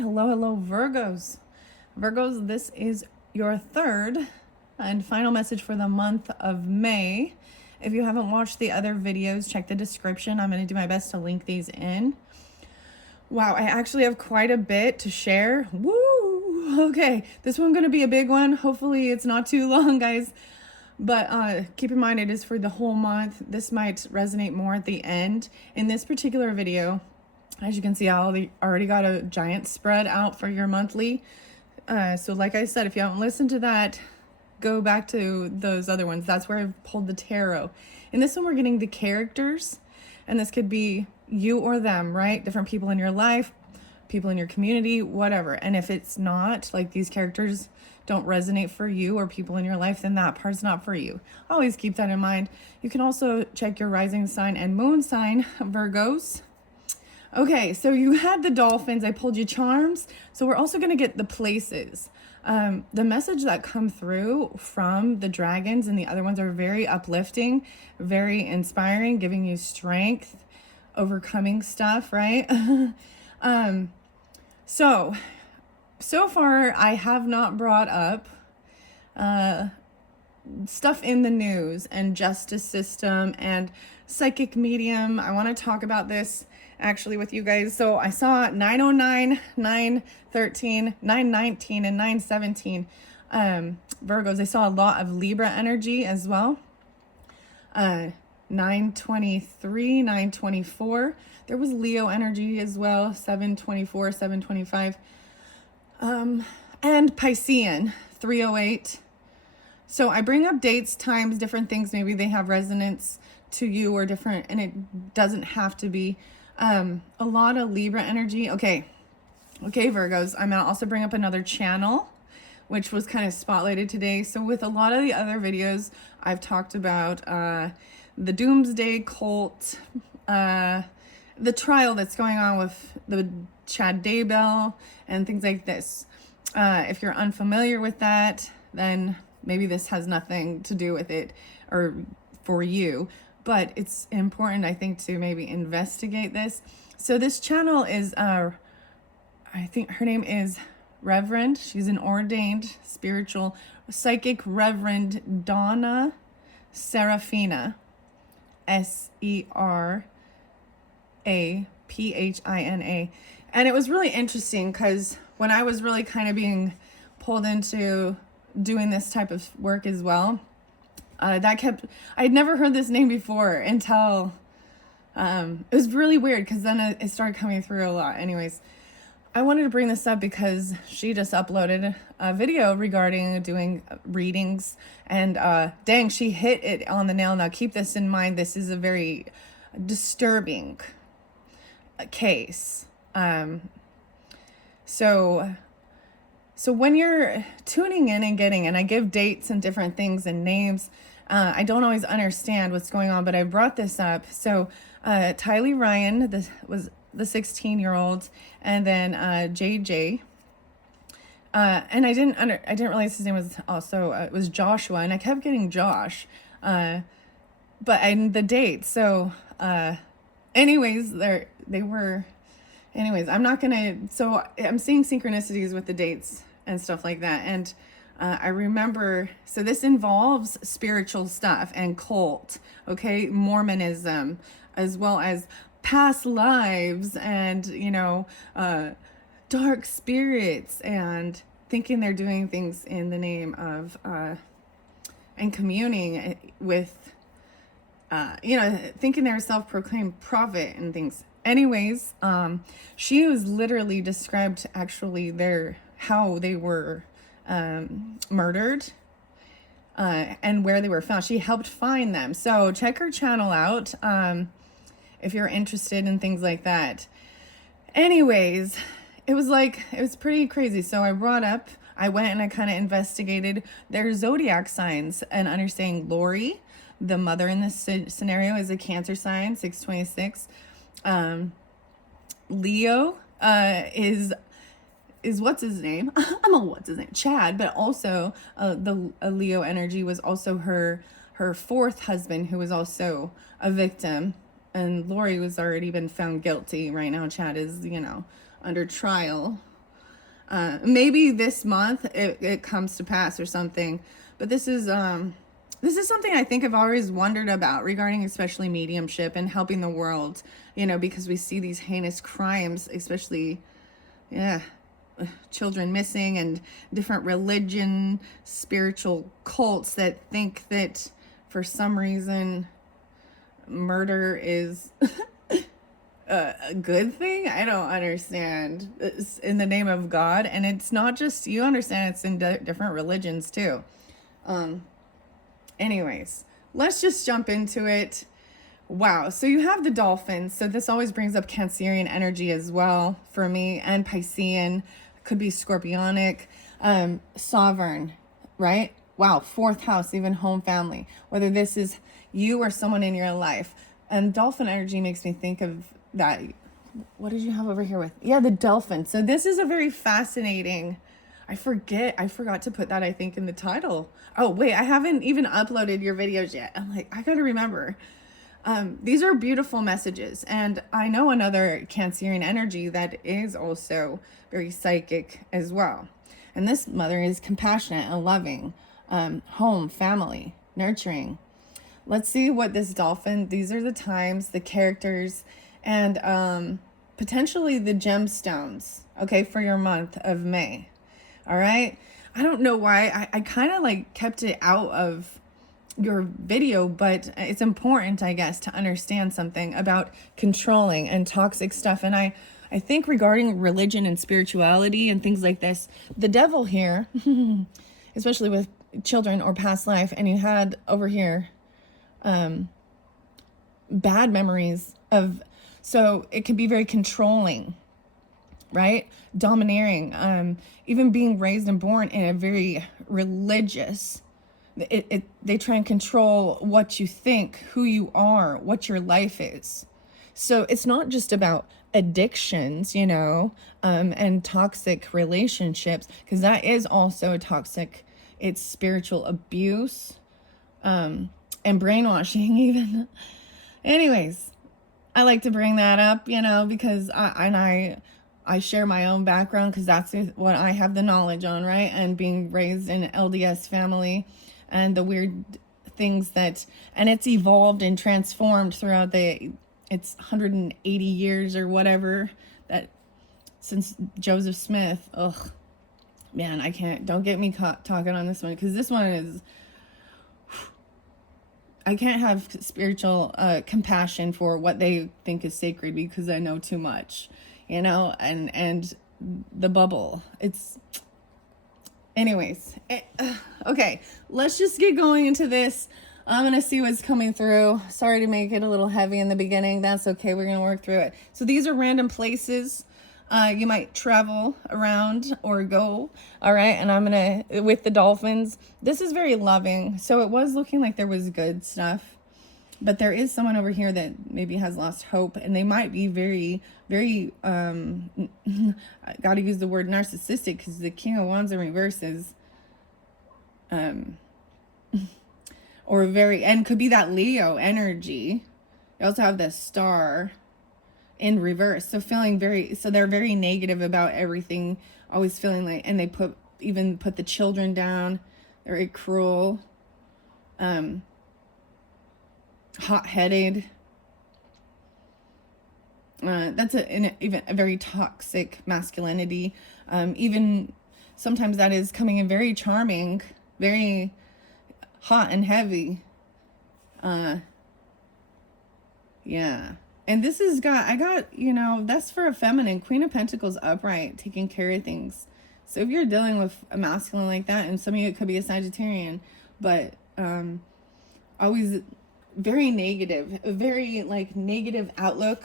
Hello, Virgos. Virgos, this is your third and final message for the month of May. If you haven't watched the other videos, check the description. I'm going to do my best to link these in. Wow, I actually have quite a bit to share. Woo! Okay, this one's going to be a big one. Hopefully it's not too long, guys. But keep in mind, it is for the whole month. This might resonate more at the end. In this particular video, as you can see, I already got a giant spread out for your monthly. So like I said, if you haven't listened to that, go back to those other ones. That's where I've pulled the tarot. In this one, we're getting the characters. And this could be you or them, right? Different people in your life, people in your community, whatever. And if it's not, like these characters don't resonate for you or people in your life, then that part's not for you. Always keep that in mind. You can also check your rising sign and moon sign, Virgos. Okay, so you had the dolphins. I pulled you charms. So we're also going to get the places. The message that come through from the dragons and the other ones are very uplifting, very inspiring, giving you strength, overcoming stuff, right? So far, I have not brought up stuff in the news and justice system and psychic medium. I want to talk about this actually with you guys. So I saw 909, 913, 919, and 917 Virgos. I saw a lot of Libra energy as well. 923, 924. There was Leo energy as well. 724, 725. And Piscean, 308. So I bring up dates, times, different things. Maybe they have resonance to you or different, and it doesn't have to be. A lot of Libra energy. Okay, Virgos. I'm gonna also bring up another channel, which was kind of spotlighted today. So with a lot of the other videos, I've talked about the Doomsday Cult, the trial that's going on with the Chad Daybell and things like this. If you're unfamiliar with that, then maybe this has nothing to do with it or for you. But it's important, I think, to maybe investigate this. So this channel is, I think her name is Reverend. She's an ordained spiritual psychic Reverend Donna Serafina, Seraphina. And it was really interesting because when I was really kind of being pulled into doing this type of work as well, I'd never heard this name before until, it was really weird because then it started coming through a lot. Anyways, I wanted to bring this up because she just uploaded a video regarding doing readings and, dang, she hit it on the nail. Now keep this in mind. This is a very disturbing case. So when you're tuning in and getting, and I give dates and different things and names, I don't always understand what's going on, but I brought this up. So Tylee Ryan, this was the 16-year-old, and then JJ. And I didn't realize his name was also, it was Joshua, and I kept getting Josh. But the dates. So anyways, I'm not gonna, so I'm seeing synchronicities with the dates and stuff like that. And I remember, so this involves spiritual stuff and cult, okay, Mormonism, as well as past lives and, dark spirits and thinking they're doing things in the name of, and communing with, thinking they're a self-proclaimed prophet and things. Anyways, she was literally described actually how they were murdered and where they were found. She helped find them. So check her channel out if you're interested in things like that. Anyways, it was pretty crazy. So I went and I kind of investigated their zodiac signs and understanding Lori, the mother in this scenario, is a Cancer sign, 626. Leo is what's his name? Chad, but also the Leo energy was also her fourth husband, who was also a victim, and Lori was already been found guilty. Right now Chad is under trial Maybe this month it comes to pass or something. But this is something I think I've always wondered about regarding especially mediumship and helping the world, because we see these heinous crimes, especially, yeah, children missing and different religion, spiritual cults that think that for some reason murder is a good thing. I don't understand. It's in the name of God, and it's not just, you understand, it's in different religions too. Anyways, let's just jump into it. Wow. So you have the dolphins. So this always brings up Cancerian energy as well for me, and Piscean, could be Scorpionic, sovereign, right? Wow. Fourth house, even home, family, whether this is you or someone in your life. And dolphin energy makes me think of that. What did you have over here with? Yeah, the dolphin. So this is a very fascinating, I forgot to put that, I think, in the title. Oh, wait, I haven't even uploaded your videos yet. I'm like, I gotta remember. These are beautiful messages. And I know another Cancerian energy that is also very psychic as well. And this mother is compassionate and loving, home, family, nurturing. Let's see what this dolphin, these are the times, the characters, and potentially the gemstones, okay, for your month of May. All right. I don't know why I kind of like kept it out of your video, but it's important, I guess, to understand something about controlling and toxic stuff. And I think regarding religion and spirituality and things like this, the devil here, especially with children or past life, and you had over here bad memories of, so it can be very controlling, right? Domineering, even being raised and born in a very religious, they try and control what you think, who you are, what your life is. So it's not just about addictions, and toxic relationships, because that is also a toxic, it's spiritual abuse, and brainwashing even. Anyways, I like to bring that up, because I share my own background, because that's what I have the knowledge on, right? And being raised in an LDS family, and the weird things that, and it's evolved and transformed throughout it's 180 years or whatever, that since Joseph Smith. Ugh, man, I can't, don't get me caught talking on this one, because this one is, I can't have spiritual compassion for what they think is sacred, because I know too much, and the bubble. It's, anyways. Okay, let's just get going into this. I'm going to see what's coming through. Sorry to make it a little heavy in the beginning. That's okay. We're going to work through it. So these are random places you might travel around or go. All right. And I'm going to, with the dolphins, this is very loving. So it was looking like there was good stuff, but there is someone over here that maybe has lost hope, and they might be very, very, I got to use the word narcissistic, because the King of Wands in reverse is, or very, and could be that Leo energy. You also have the Star in reverse. So they're very negative about everything, always feeling like, and they put the children down. They're very cruel, hot-headed. That's even a very toxic masculinity. Even sometimes that is coming in very charming, very hot and heavy. Yeah. And this is that's for a feminine, Queen of Pentacles upright, taking care of things. So if you're dealing with a masculine like that, and some of you, it could be a Sagittarian, but always very negative, a very negative outlook,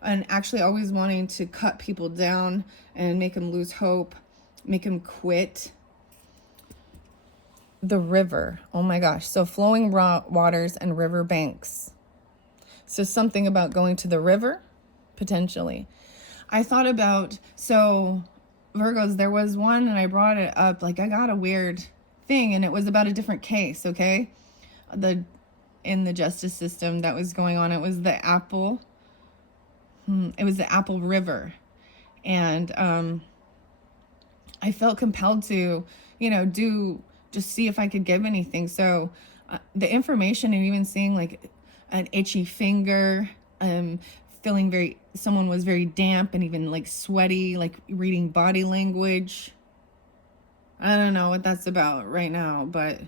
and actually always wanting to cut people down and make them lose hope, make them quit. The river, oh my gosh. So flowing waters and river banks. So something about going to the river, potentially. I thought about, so Virgos, there was one, and I brought it up, I got a weird thing, and it was about a different case, okay? In the justice system that was going on. It was the Apple. It was the Apple River. And I felt compelled to, just see if I could give anything. So the information, and even seeing like an itchy finger, someone was very damp and even like sweaty, like reading body language. I don't know what that's about right now, but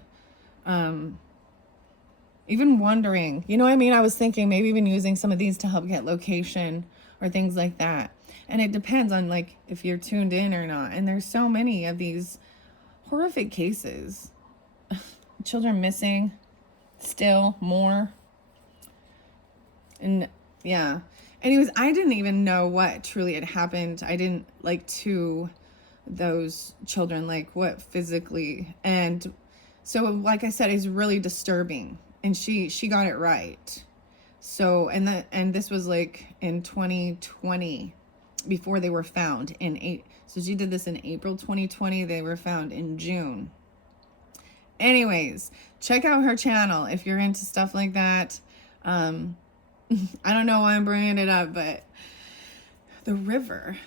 even wondering, I was thinking maybe even using some of these to help get location or things like that. And it depends on like if you're tuned in or not. And there's so many of these horrific cases. Children missing, still more. And yeah. Anyways, I didn't even know what truly had happened. I didn't to those children, like what physically. And so, like I said, it's really disturbing. And she got it right. So, and this was like in 2020, before they were found so she did this in April 2020. They were found in June. Anyways, check out her channel if you're into stuff like that. I don't know why I'm bringing it up, but the river,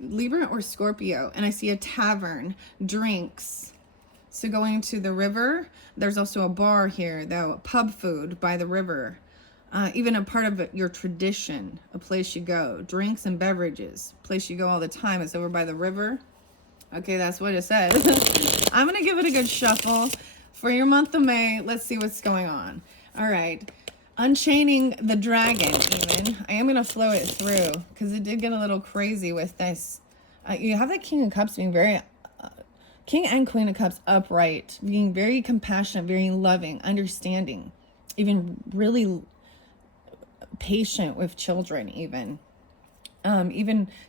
Libra or Scorpio. And I see a tavern, drinks. So going to the river, there's also a bar here, though, pub food by the river. Even a part of your tradition, a place you go. Drinks and beverages, place you go all the time. It's over by the river. Okay, that's what it said. I'm going to give it a good shuffle. For your month of May, let's see what's going on. All right. Unchaining the dragon, even. I am going to flow it through because it did get a little crazy with this. You have the King of Cups being very... King and Queen of Cups upright, being very compassionate, very loving, understanding, even really patient with children, even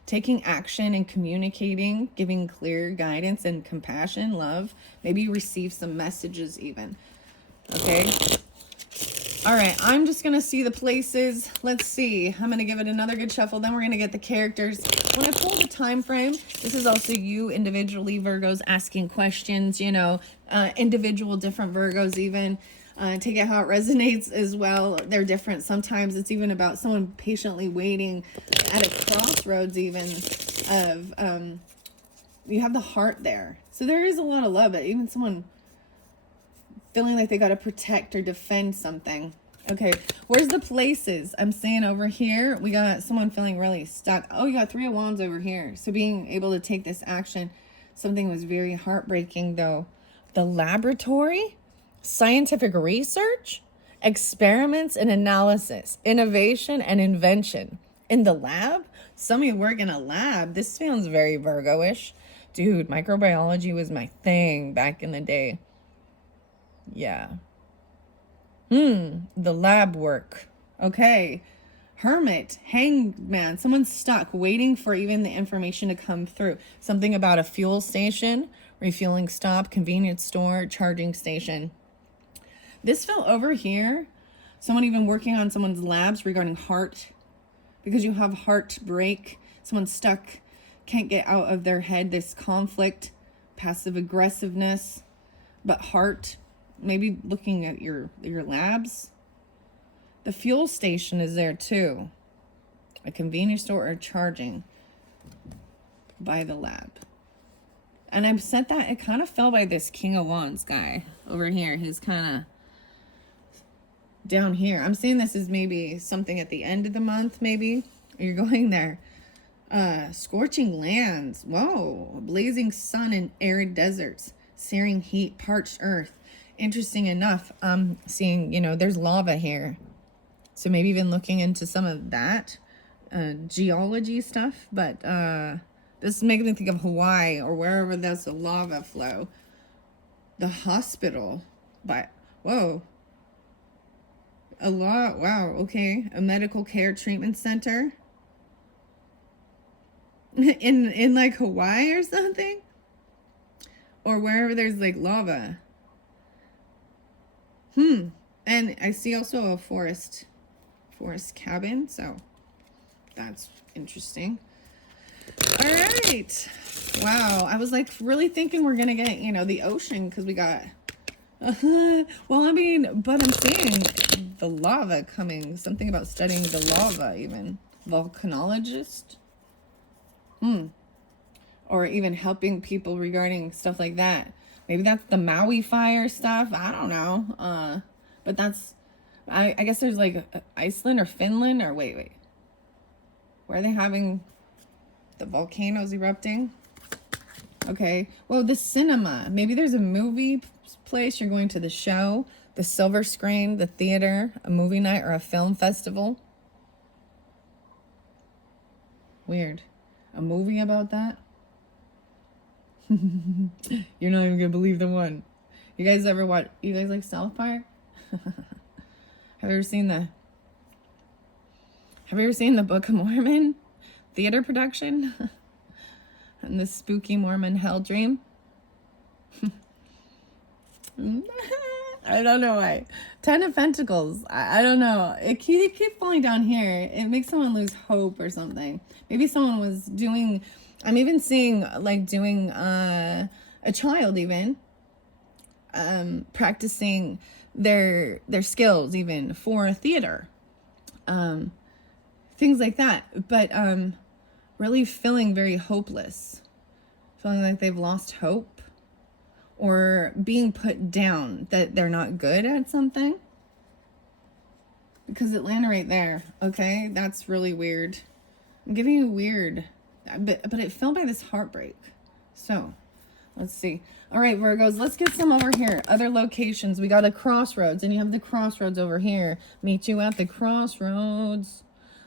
taking action and communicating, giving clear guidance and compassion, love. Maybe you receive some messages even. Okay. All right. I'm just going to see the places. Let's see. I'm going to give it another good shuffle. Then we're going to get the characters. When I pull the time frame, this is also you individually, Virgos, asking questions, individual different Virgos even. Take it how it resonates as well. They're different. Sometimes it's even about someone patiently waiting at a crossroads even of, you have the heart there. So there is a lot of love, but even someone feeling like they got to protect or defend something. Okay, where's the places? I'm saying over here, we got someone feeling really stuck. Oh, you got 3 of Wands over here. So being able to take this action. Something was very heartbreaking though. The laboratory, scientific research, experiments and analysis, innovation and invention. In the lab, some of you work in a lab. This sounds very Virgo-ish. Dude, microbiology was my thing back in the day. Yeah. The lab work. Okay. Hermit, hangman, someone's stuck waiting for even the information to come through. Something about a fuel station, refueling stop, convenience store, charging station. This fell over here. Someone even working on someone's labs regarding heart, because you have heartbreak. Someone's stuck, can't get out of their head, this conflict, passive aggressiveness, but heart. Maybe looking at your labs. The fuel station is there too. A convenience store or charging by the lab. And I've said that it kind of fell by this King of Wands guy over here. He's kind of down here. I'm seeing this as maybe something at the end of the month, maybe. You're going there. Scorching lands. Whoa. Blazing sun and arid deserts. Searing heat, parched earth. Interesting enough, seeing, there's lava here. So maybe even looking into some of that geology stuff. But this is making me think of Hawaii or wherever there's a lava flow. The hospital. But, whoa. A lot. Wow. Okay. A medical care treatment center. in like Hawaii or something. Or wherever there's like lava. And I see also a forest cabin, so that's interesting. All right. Wow. I was like really thinking we're going to get, the ocean because we got, well, I mean, but I'm seeing the lava coming, something about studying the lava even. Volcanologist. or even helping people regarding stuff like that. Maybe that's the Maui fire stuff. I don't know. But that's, I guess there's like Iceland or Finland or wait. Where are they having the volcanoes erupting? Okay. Well, the cinema. Maybe there's a movie place. You're going to the show, the silver screen, the theater, a movie night, or a film festival. Weird. A movie about that? You're not even gonna believe the one. You guys ever watch? You guys like South Park? Have you ever seen the Book of Mormon theater production and the spooky Mormon hell dream? I don't know why. 10 of Pentacles. I don't know. It keep falling down here. It makes someone lose hope or something. Maybe someone was doing. I'm even seeing like doing a child even practicing their skills even for theater, things like that. But really feeling very hopeless, feeling like they've lost hope, or being put down that they're not good at something. Because it landed right there. Okay, that's really weird. I'm giving you weird. But it fell by this heartbreak. So, let's see. All right, Virgos, let's get some over here. Other locations. We got a crossroads, and you have the crossroads over here. Meet you at the crossroads.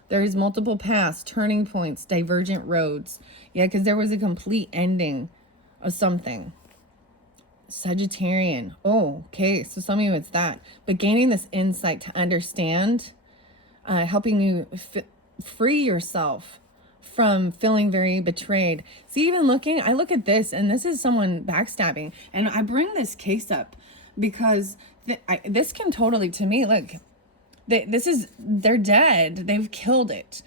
There's multiple paths, turning points, divergent roads. Yeah, because there was a complete ending of something. Sagittarian. Oh, okay. So some of you it's that. But gaining this insight to understand, helping you free yourself from feeling very betrayed. See, even I look at this, and this is someone backstabbing. And I bring this case up because this can totally, to me, look, they're dead. They've killed it.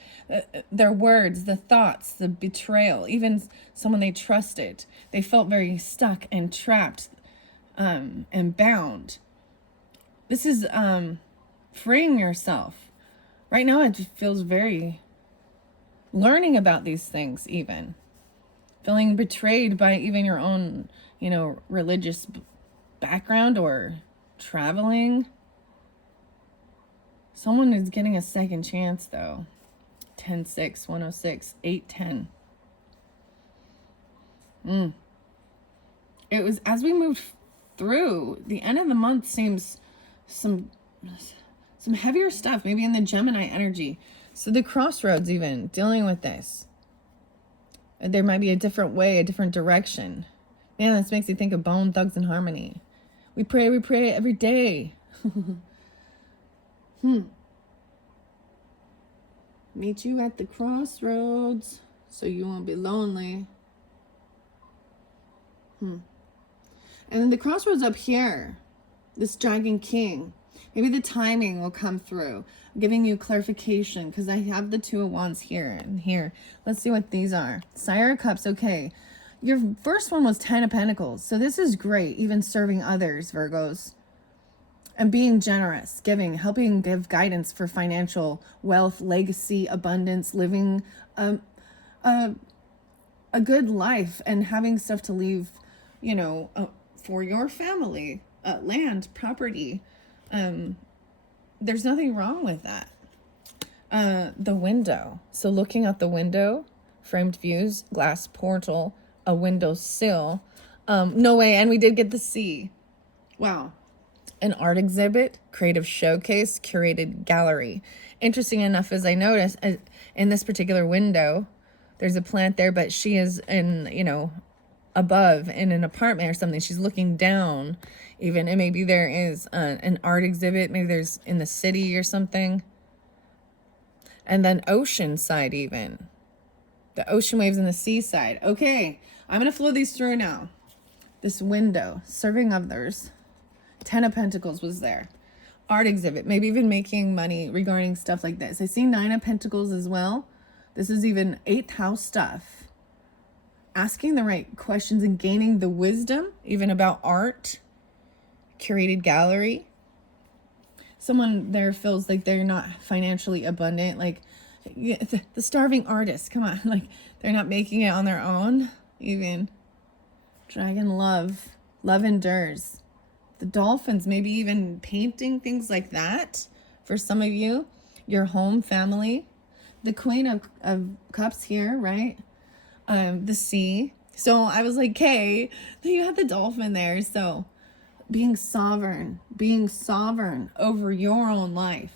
Their words, the thoughts, the betrayal, even someone they trusted. They felt very stuck and trapped and bound. This is freeing yourself. Right now, it feels very... learning about these things, even feeling betrayed by even your own, religious background or traveling. Someone is getting a second chance though. 10-6, 106, 8-10. It was, as we moved through, the end of the month seems some heavier stuff, maybe in the Gemini energy. So the crossroads, even dealing with this, there might be a different way, a different direction. Man, this makes me think of Bone Thugs and Harmony. We pray every day. Meet you at the crossroads so you won't be lonely. And then the crossroads up here, this Dragon King. Maybe the timing will come through. I'm giving you clarification because I have the Two of Wands here and here. Let's see what these are. Sire of Cups, okay. Your first one was 10 of Pentacles. So this is great, even serving others, Virgos. And being generous, giving, helping give guidance for financial wealth, legacy, abundance, living a good life and having stuff to leave, for your family, land, property. There's nothing wrong with that. The window. So looking out the window, framed views, glass portal, a window sill. No way. And we did get the sea. Wow. An art exhibit, creative showcase, curated gallery. Interesting enough, as I noticed, in this particular window, there's a plant there, but she is in, above in an apartment or something. She's looking down even, and maybe there is an art exhibit. Maybe there's in the city or something. And then ocean side, even the ocean waves and the seaside. Okay, I'm gonna flow these through now. This window, serving others. 10 of Pentacles was there. Art exhibit, maybe even making money regarding stuff like this. I see 9 of Pentacles as well. This is even 8th house stuff. Asking the right questions and gaining the wisdom, even about art. Curated gallery. Someone there feels like they're not financially abundant. Like the starving artist, come on. Like they're not making it on their own. even. Dragon love. Love endures. The dolphins, maybe even painting, things like that for some of you. Your home, family. The Queen of Cups here, right? The sea. So I was like, okay, you had the dolphin there. So being sovereign over your own life.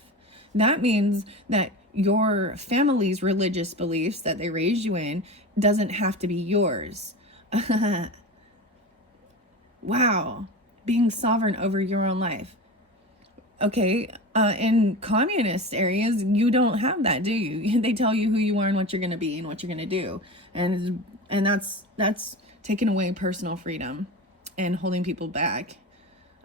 That means that your family's religious beliefs that they raised you in doesn't have to be yours. Wow. Being sovereign over your own life. Okay, in communist areas, you don't have that, do you? They tell you who you are and what you're going to be and what you're going to do. And that's taking away personal freedom and holding people back,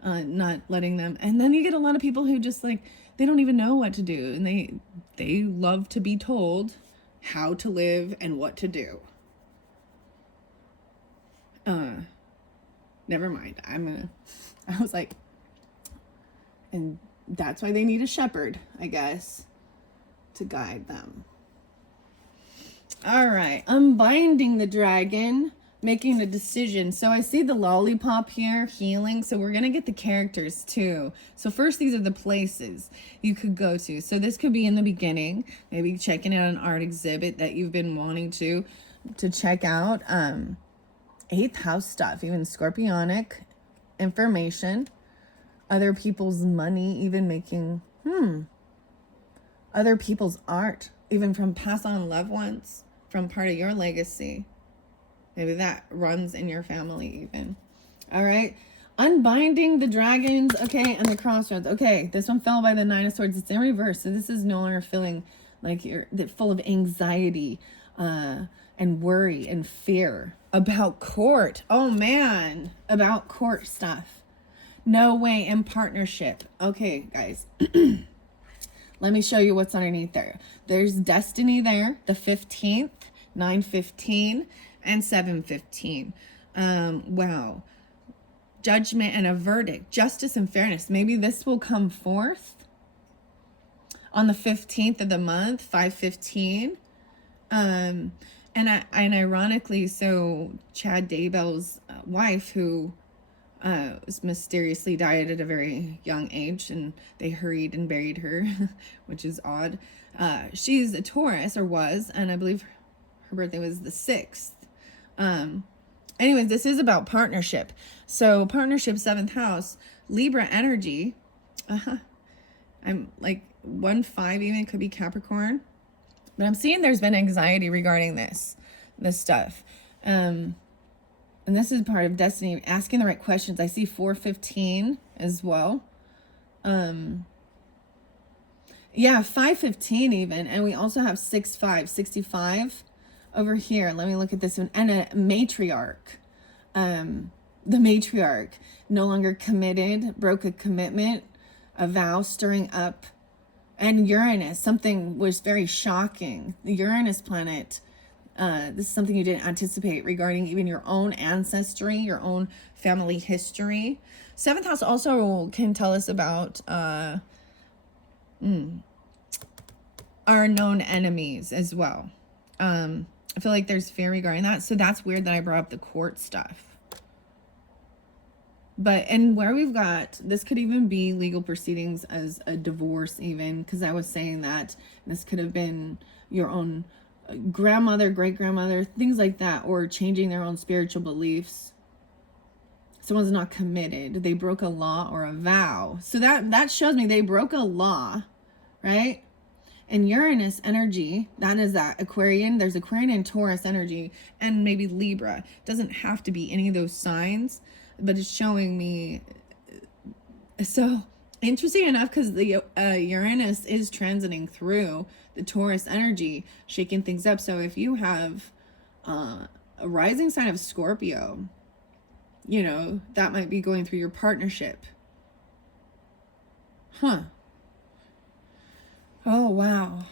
not letting them. And then you get a lot of people who just like, they don't even know what to do. And they love to be told how to live and what to do. Never mind. I was like, and that's why they need a shepherd, I guess, to guide them. All right, unbinding the dragon, making a decision. So I see the lollipop here, healing. So we're going to get the characters too. So first, these are the places you could go to. So this could be in the beginning, maybe checking out an art exhibit that you've been wanting to check out. 8th house stuff, even scorpionic information, other people's money, even making, other people's art, even from past on loved ones, from part of your legacy. Maybe that runs in your family even. All right. Unbinding the dragons. Okay. And the crossroads. Okay. This one fell by the 9 of swords. It's in reverse. So this is no longer feeling like you're full of anxiety, and worry and fear about court. Oh man, about court stuff. No way, in partnership. Okay, guys. Let me show you what's underneath there. There's destiny there, the 15th, 9:15, and 7:15. Wow. Judgment and a verdict, justice and fairness. Maybe this will come forth on the 15th of the month, 5:15. And ironically, so Chad Daybell's wife, who was mysteriously died at a very young age, and they hurried and buried her, which is odd. She's a Taurus, or was, and I believe her birthday was the 6th. Anyways, this is about partnership. So partnership, 7th house, Libra energy. I'm like 1-5 even, could be Capricorn. But I'm seeing there's been anxiety regarding this stuff. And this is part of destiny, asking the right questions. I see 4:15 as well. Yeah, 5:15 even. And we also have 6-5, 65 over here. Let me look at this one. And a matriarch. The matriarch, no longer committed, broke a commitment, a vow, stirring up. And Uranus, something was very shocking. The Uranus planet, this is something you didn't anticipate regarding even your own ancestry, your own family history. 7th house also can tell us about our known enemies as well. I feel like there's fear regarding that. So that's weird that I brought up the court stuff. But, and where we've got, this could even be legal proceedings as a divorce even, because I was saying that this could have been your own grandmother, great-grandmother, things like that, or changing their own spiritual beliefs. Someone's not committed. They broke a law or a vow. So that shows me they broke a law, right? And Uranus energy, that is that Aquarian. There's Aquarian and Taurus energy, and maybe Libra. Doesn't have to be any of those signs, but it's showing me. So interesting enough, because the Uranus is transiting through the Taurus energy, shaking things up. So if you have a rising sign of Scorpio, you know, that might be going through your partnership. Oh, wow.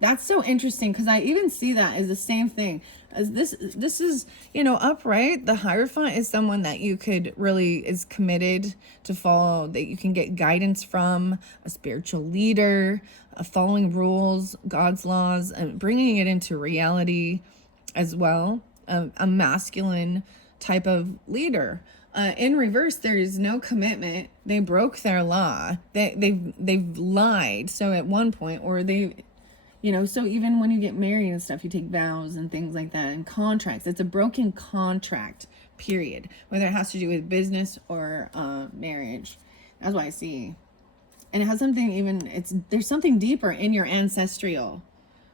That's so interesting, because I even see that as the same thing as this is, you know, upright. The Hierophant is someone that you could really is committed to follow, that you can get guidance from, a spiritual leader, following rules, God's laws, and bringing it into reality as well. a masculine type of leader. In reverse, there is no commitment. They broke their law. They've lied. So at one point, or they, so even when you get married and stuff, you take vows and things like that, and contracts. It's a broken contract, period. Whether it has to do with business or marriage. That's what I see. And it has something there's something deeper in your ancestral,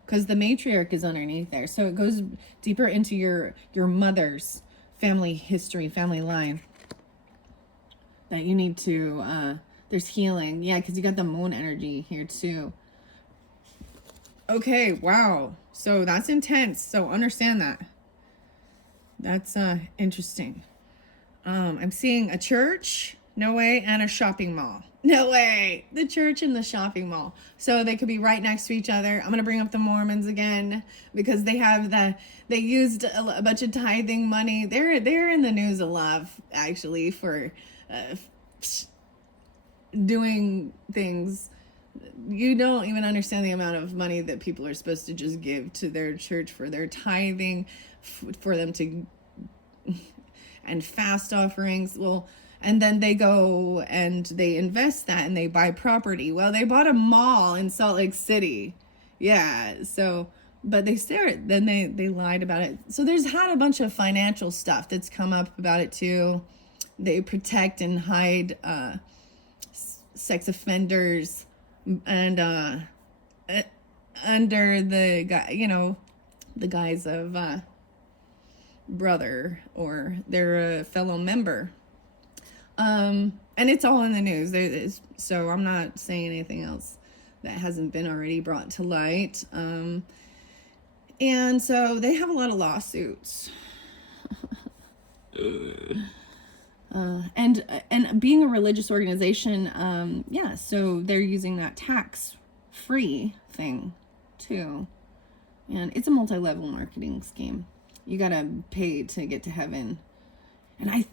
because the matriarch is underneath there. So it goes deeper into your mother's family history, family line, that you need to, there's healing. Yeah, because you got the moon energy here too. Okay, wow. So that's intense. So understand that. That's interesting. I'm seeing a church, no way, and a shopping mall. No way. The church and the shopping mall. So they could be right next to each other. I'm going to bring up the Mormons again, because they used a bunch of tithing money. They're in the news a lot, actually, for doing things. You don't even understand the amount of money that people are supposed to just give to their church for their tithing, for them to, and fast offerings. Well, and then they go and they invest that and they buy property. Well, they bought a mall in Salt Lake City. Yeah. So, but then they lied about it. So there's had a bunch of financial stuff that's come up about it too. They protect and hide sex offenders, and under the guise of brother, or their fellow member. And it's all in the news. So I'm not saying anything else that hasn't been already brought to light. And so they have a lot of lawsuits. And being a religious organization, so they're using that tax-free thing too. And it's a multi-level marketing scheme. You gotta pay to get to heaven. And I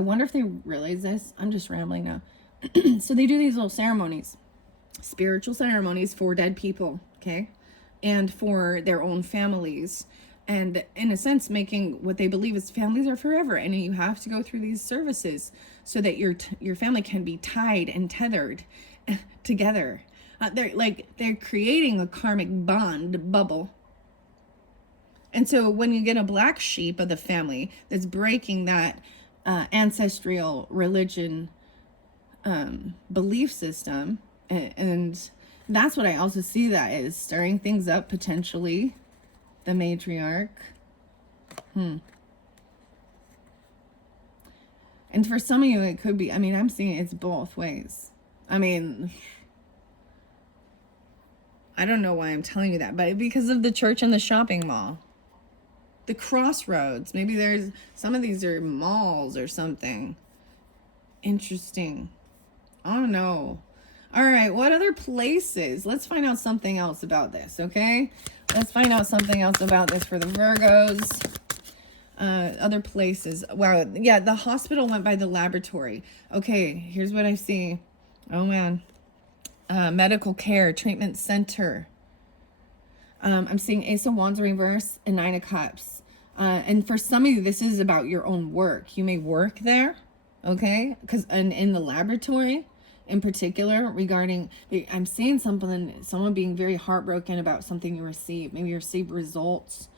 wonder if they realize this. I'm just rambling now. So they do these little ceremonies, spiritual ceremonies for dead people, okay? And for their own families. And in a sense, making what they believe is families are forever. And you have to go through these services so that your family can be tied and tethered together. They're creating a karmic bond bubble. And so when you get a black sheep of the family that's breaking that ancestral religion belief system, and that's what I also see that is stirring things up potentially. The matriarch. And for some of you, it could be, I'm seeing it's both ways. I don't know why I'm telling you that, but because of the church and the shopping mall. The crossroads. Maybe there's, some of these are malls or something. Interesting. I don't know. All right, what other places? Let's find out something else about this, okay? Let's find out something else about this for the Virgos. Other places. Wow, yeah, the hospital went by the laboratory. Okay, here's what I see. Oh, man. Medical care, treatment center. I'm seeing Ace of Wands reverse and Nine of Cups. And for some of you, this is about your own work. You may work there, okay? Because in the laboratory, in particular, regarding, I'm seeing someone being very heartbroken about something you received. Maybe you received results.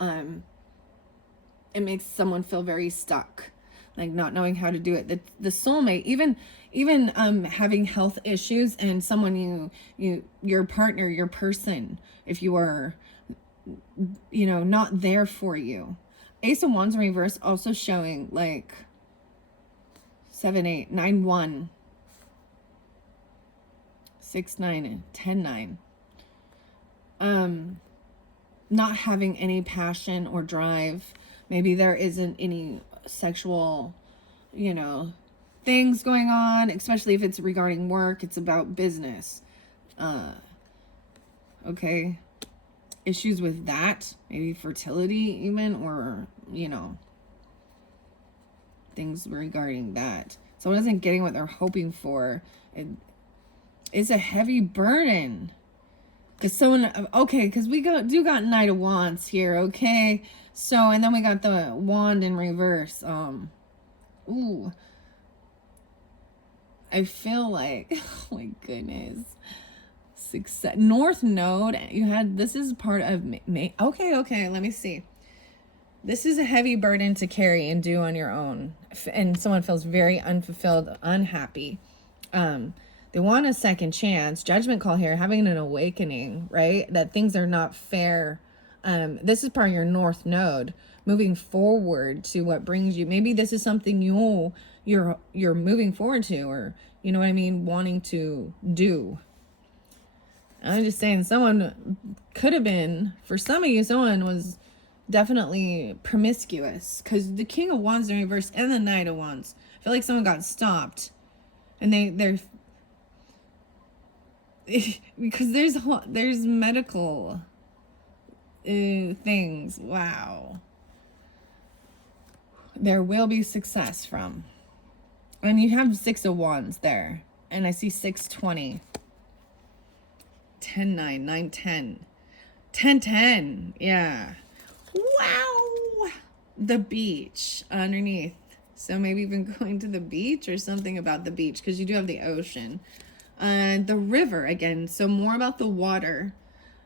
It makes someone feel very stuck, like not knowing how to do it. The soulmate, even having health issues, and someone your partner, your person, if you are, not there for you. Ace of Wands in reverse also showing like 7, 8, 9, 1. 6, 9, 10, 9. Not having any passion or drive. Maybe there isn't any sexual, things going on, especially if it's regarding work. It's about business. Okay. Issues with that. Maybe fertility even, or, things regarding that. Someone isn't getting what they're hoping for. It's a heavy burden. Because someone, okay, because we got Knight of Wands here, okay? So, and then we got the Wand in reverse. Ooh. I feel like, oh my goodness. Success. North Node, you had, this is part of May. Okay, let me see. This is a heavy burden to carry and do on your own. And someone feels very unfulfilled, unhappy. They want a second chance. Judgment call here, having an awakening, right? That things are not fair. This is part of your North Node, moving forward to what brings you. Maybe this is something you're moving forward to, or you know what I mean, wanting to do. I'm just saying, someone could have been, for some of you, someone was definitely promiscuous, because the King of Wands in reverse and the Knight of Wands, I feel like someone got stopped, and they're because there's medical things. Wow. There will be success from, and you have 6 of Wands there, and I see 620, 10 9 9 10 10 10. Yeah. Wow. The beach underneath. So maybe even going to the beach, or something about the beach, because you do have the ocean. The river again. So more about the water.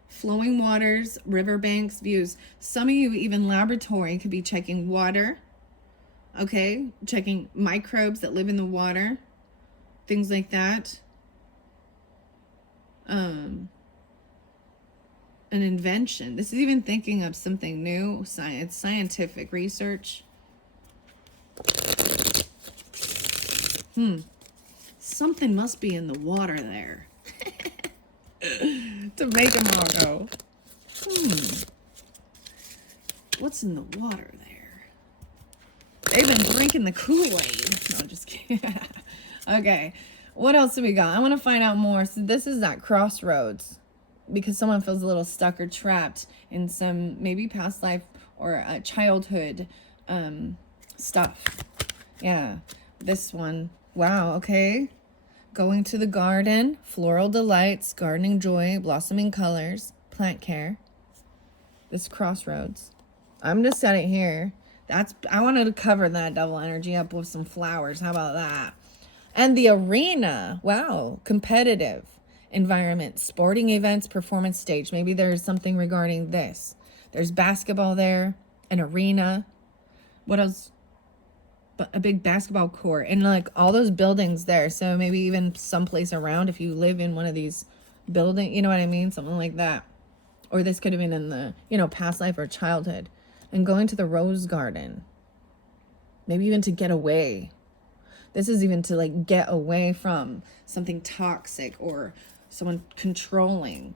Flowing waters, riverbanks, views. Some of you, even laboratory, could be checking water. Okay. Checking microbes that live in the water. Things like that. An invention. This is even thinking of something new. Science, scientific research. Something must be in the water there to make them all go, what's in the water there? They've been drinking the Kool-Aid. No, I'm just kidding. Okay, what else do we got? I want to find out more. So this is that crossroads, because someone feels a little stuck or trapped in some maybe past life or childhood stuff. Yeah, this one. Wow, okay. Going to the garden, floral delights, gardening joy, blossoming colors, plant care. This crossroads. I'm just set it here. I wanted to cover that double energy up with some flowers. How about that? And the arena. Wow, competitive environment, sporting events, performance stage. Maybe there's something regarding this. There's basketball there, an arena. What else? A big basketball court, and like all those buildings there. So maybe even someplace around, if you live in one of these buildings, you know what I mean? Something like that. Or this could have been in the, past life or childhood. And going to the rose garden. Maybe even to get away. This is even to like get away from something toxic or someone controlling.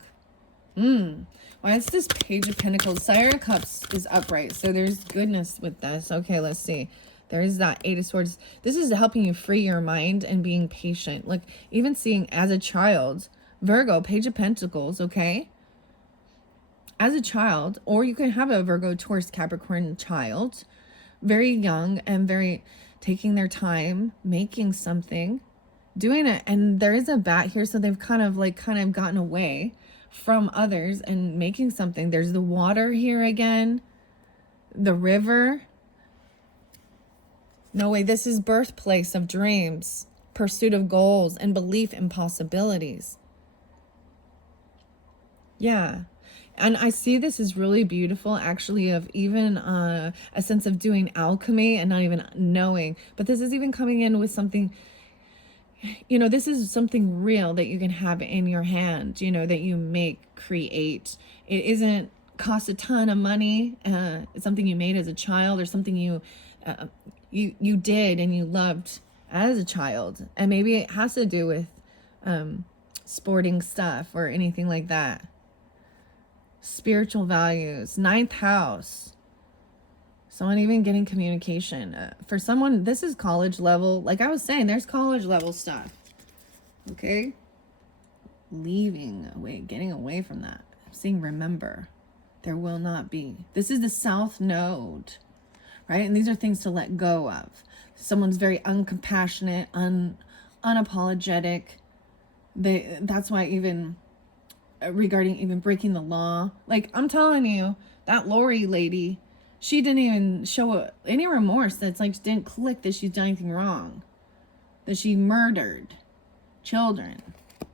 Why is this Page of Pentacles? Sire of Cups is upright, so there's goodness with this. Okay, let's see. There is that 8 of Swords. This is helping you free your mind and being patient. Like even seeing as a child, Virgo, Page of Pentacles, okay? As a child, or you can have a Virgo, Taurus, Capricorn child, very young and very taking their time, making something, doing it. And there is a bat here, so they've kind of gotten away from others and making something. There's the water here again, the river. No way, this is birthplace of dreams, pursuit of goals, and belief in possibilities. Yeah. And I see this is really beautiful, actually, of even a sense of doing alchemy and not even knowing. But this is even coming in with something, this is something real that you can have in your hand, that you make, create. It isn't cost a ton of money. It's something you made as a child, or something you did and you loved as a child. And maybe it has to do with sporting stuff or anything like that. Spiritual values. 9th house. Someone even getting communication. For someone, this is college level. Like I was saying, there's college level stuff. Okay? Leaving away, getting away from that. I'm seeing remember. There will not be. This is the South Node. Right? And these are things to let go of. Someone's very uncompassionate, unapologetic. That's why even regarding even breaking the law. Like, I'm telling you, that Lori lady, she didn't even show any remorse. That's like, didn't click that she's done anything wrong, that she murdered children.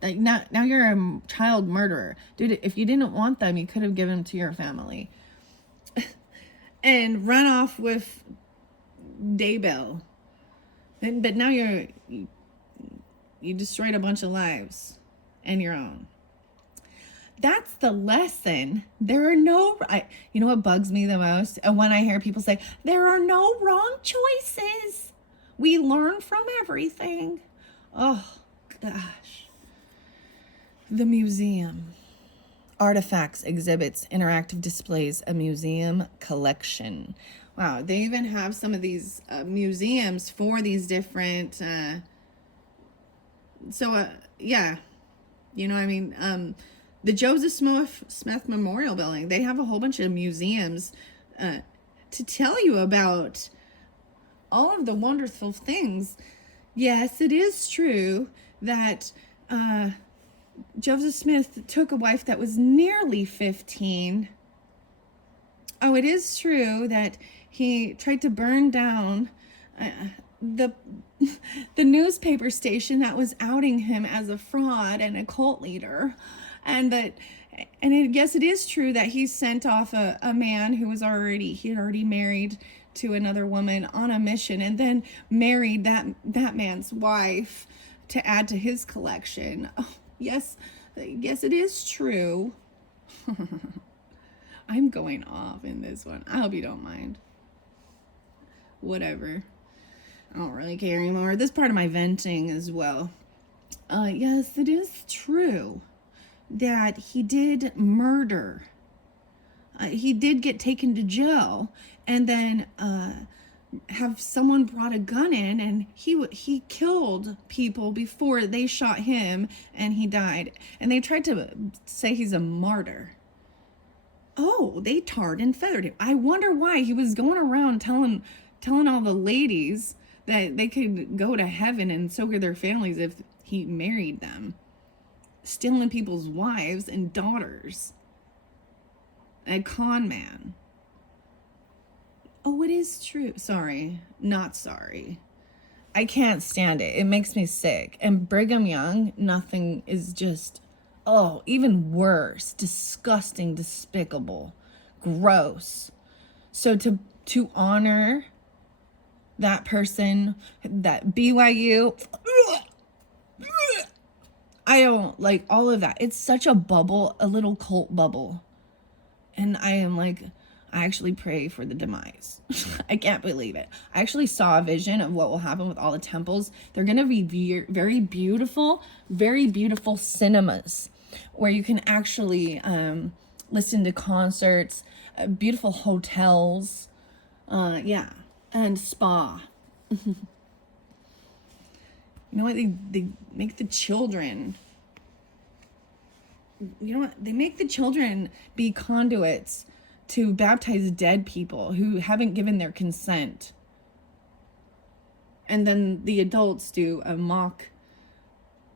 Like, now you're a child murderer. Dude, if you didn't want them, you could have given them to your family. And run off with Daybell. But now you destroyed a bunch of lives and your own. That's the lesson. There are no, you know what bugs me the most? And when I hear people say, there are no wrong choices. We learn from everything. Oh, gosh. The museum. Artifacts, exhibits, interactive displays, a museum collection. Wow, they even have some of these museums for these different, yeah, you know what I mean? The Joseph Smith Memorial Building, they have a whole bunch of museums to tell you about all of the wonderful things. Yes, it is true that Joseph Smith took a wife that was nearly 15. Oh, it is true that he tried to burn down the newspaper station that was outing him as a fraud and a cult leader. Yes, it is true that he sent off a man who was he had already married to another woman on a mission, and then married that man's wife to add to his collection. Oh, yes, it is true. I'm going off in this one. I hope you don't mind. Whatever. I don't really care anymore. This part of my venting as well. Yes, it is true that he did murder. He did get taken to jail, and then have someone brought a gun in, and he killed people before they shot him, and he died. And they tried to say he's a martyr. Oh, they tarred and feathered him. I wonder why he was going around telling all the ladies that they could go to heaven, and so could their families if he married them. Stealing people's wives and daughters. A con man. Oh, it is true. Sorry. Not sorry. I can't stand it. It makes me sick. And Brigham Young, nothing is just, even worse. Disgusting, despicable, gross. So to honor that person, that BYU, I don't like all of that. It's such a bubble, a little cult bubble. And I am like, I actually pray for the demise. I can't believe it. I actually saw a vision of what will happen with all the temples. They're going to be very beautiful cinemas where you can actually listen to concerts, beautiful hotels, and spa. You know what? They make the children... You know what? They make the children be conduits to baptize dead people who haven't given their consent. And then the adults do a mock.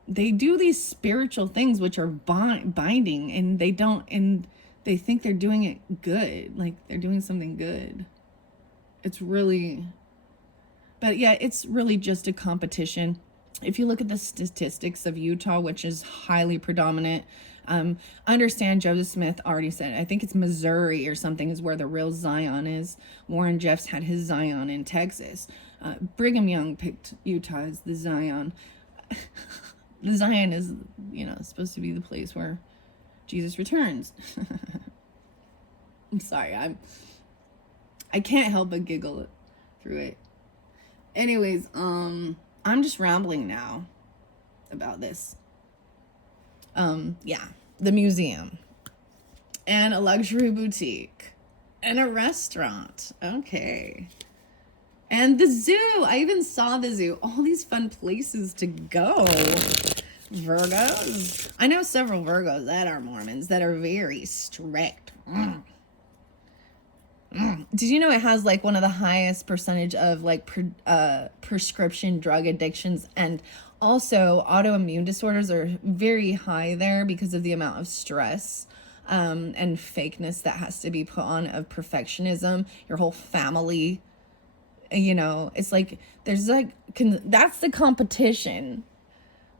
They do these spiritual things which are binding, and they don't, and they think they're doing it good. Like they're doing something good. It's really just a competition. If you look at the statistics of Utah, which is highly predominant, understand Joseph Smith already said, I think it's Missouri or something is where the real Zion is. Warren Jeffs had his Zion in Texas. Brigham Young picked Utah as the Zion. The Zion is, supposed to be the place where Jesus returns. I'm sorry, I can't help but giggle through it. Anyways, I'm just rambling now about this. The museum and a luxury boutique and a restaurant. Okay. And the zoo. I even saw the zoo. All these fun places to go. Virgos. I know several Virgos that are Mormons that are very strict. Did you know it has like one of the highest percentage of like prescription drug addictions, and Also, autoimmune disorders are very high there because of the amount of stress and fakeness that has to be put on, of perfectionism. Your whole family, you know, it's like there's like that's the competition.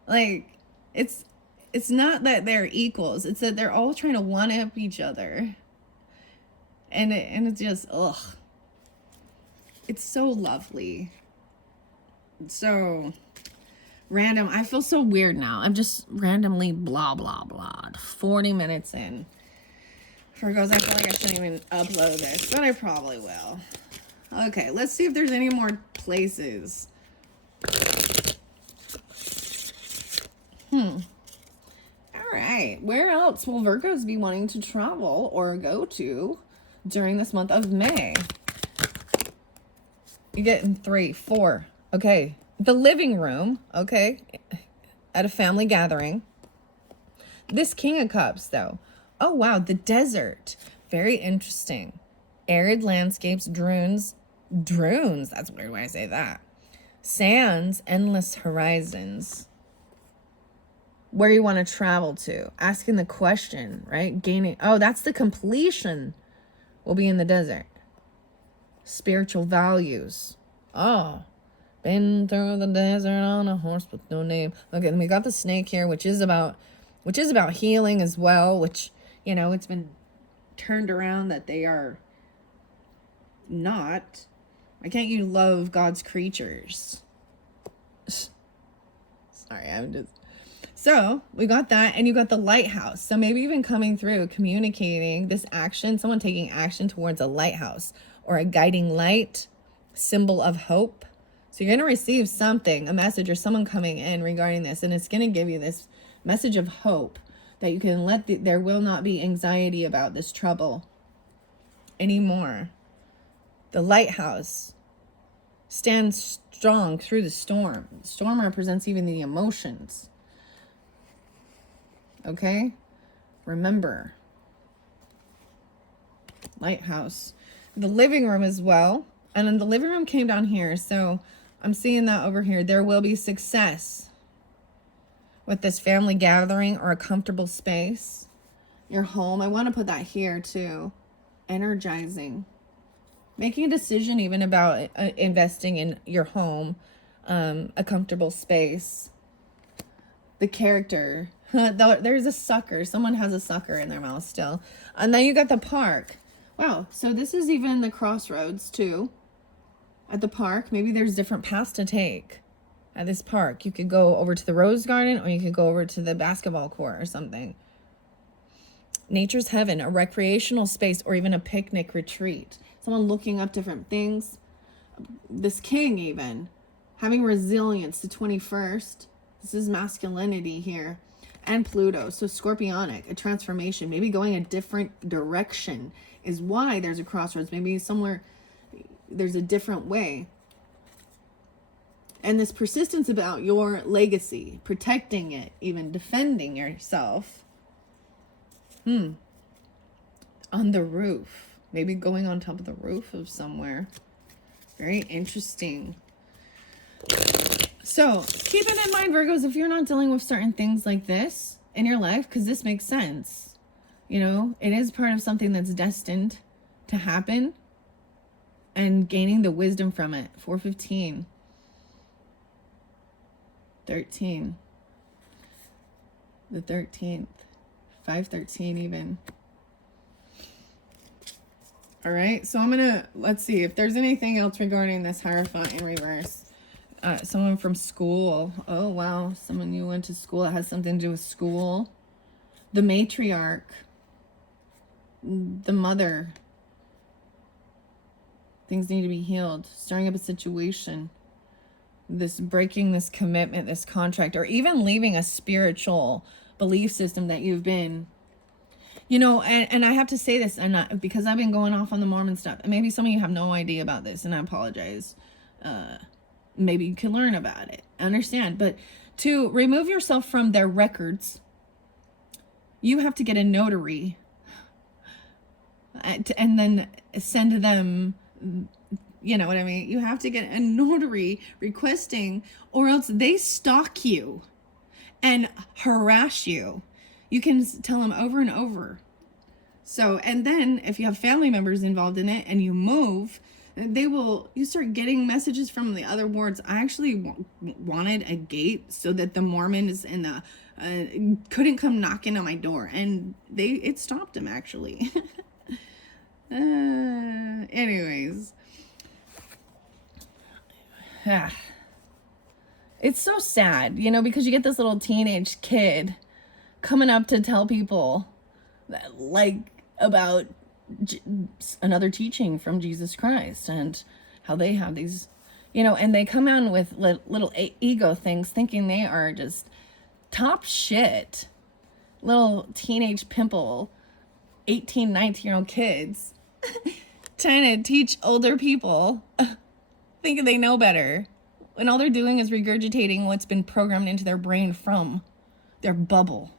Like it's not that they're equals, it's that they're all trying to one up each other, and it's just it's so lovely. So random. I feel so weird now. I'm just randomly blah blah blah 40 minutes in. Virgos, I feel like I shouldn't even upload this, but I probably will. Okay, let's see if there's any more places. All right, where else will Virgos be wanting to travel or go to during this month of May? You're getting 3, 4. Okay, the living room, okay, at a family gathering. This King of Cups, though. Oh, wow, the desert. Very interesting. Arid landscapes, dunes, that's weird when I say that. Sands, endless horizons. Where you want to travel to. Asking the question, right? Gaining, oh, that's the completion. Will be in the desert. Spiritual values. Oh, been through the desert on a horse with no name. Okay, then we got the snake here, which is about healing as well, which, you know, it's been turned around that they are not. Why can't you love God's creatures? Sorry, I'm just... So we got that, and you got the lighthouse. So maybe even coming through, communicating this action, someone taking action towards a lighthouse or a guiding light, symbol of hope. So you're going to receive something, a message or someone coming in regarding this, and it's going to give you this message of hope that you can there will not be anxiety about this trouble anymore. The lighthouse stands strong through the storm. The storm represents even the emotions. Okay? Remember. Lighthouse. The living room as well. And then the living room came down here. So I'm seeing that over here. There will be success with this family gathering or a comfortable space. Your home. I want to put that here too. Energizing. Making a decision even about investing in your home. A comfortable space. The character. There's a sucker. Someone has a sucker in their mouth still. And then you got the park. Wow. So this is even the crossroads too. At the park, maybe there's different paths to take. At this park, you could go over to the rose garden, or you could go over to the basketball court or something. Nature's heaven, a recreational space, or even a picnic retreat. Someone looking up different things. This king even. Having resilience to 21st. This is masculinity here. And Pluto. So scorpionic, a transformation. Maybe going a different direction is why there's a crossroads. Maybe somewhere there's a different way. And this persistence about your legacy, protecting it, even defending yourself. On the roof. Maybe going on top of the roof of somewhere. Very interesting. So keep it in mind, Virgos, if you're not dealing with certain things like this in your life, because this makes sense. You know, it is part of something that's destined to happen. And gaining the wisdom from it. 415. 13. The 13th. 513 even. All right. So I'm going to, let's see if there's anything else regarding this Hierophant in reverse. Someone from school. Oh, wow. Someone you went to school. It has something to do with school. The matriarch. The mother. Things need to be healed. Stirring up a situation. This breaking this commitment, this contract, or even leaving a spiritual belief system that you've been, you know, and I have to say this, and because I've been going off on the Mormon stuff, and maybe some of you have no idea about this, and I apologize. Maybe you can learn about it. Understand. But to remove yourself from their records, you have to get a notary and then send them You know what I mean? You have to get a notary requesting, or else they stalk you and harass you. You can tell them over and over. So, and then if you have family members involved in it and you move, you start getting messages from the other wards. I actually wanted a gate so that the Mormons and the couldn't come knocking on my door, and it stopped them actually. Anyways, it's so sad, you know, because you get this little teenage kid coming up to tell people that, like, about another teaching from Jesus Christ and how they have these, you know, and they come out with little ego things, thinking they are just top shit. Little teenage pimple 18, 19-year-old kids trying to teach older people, thinking they know better, when all they're doing is regurgitating what's been programmed into their brain from their bubble.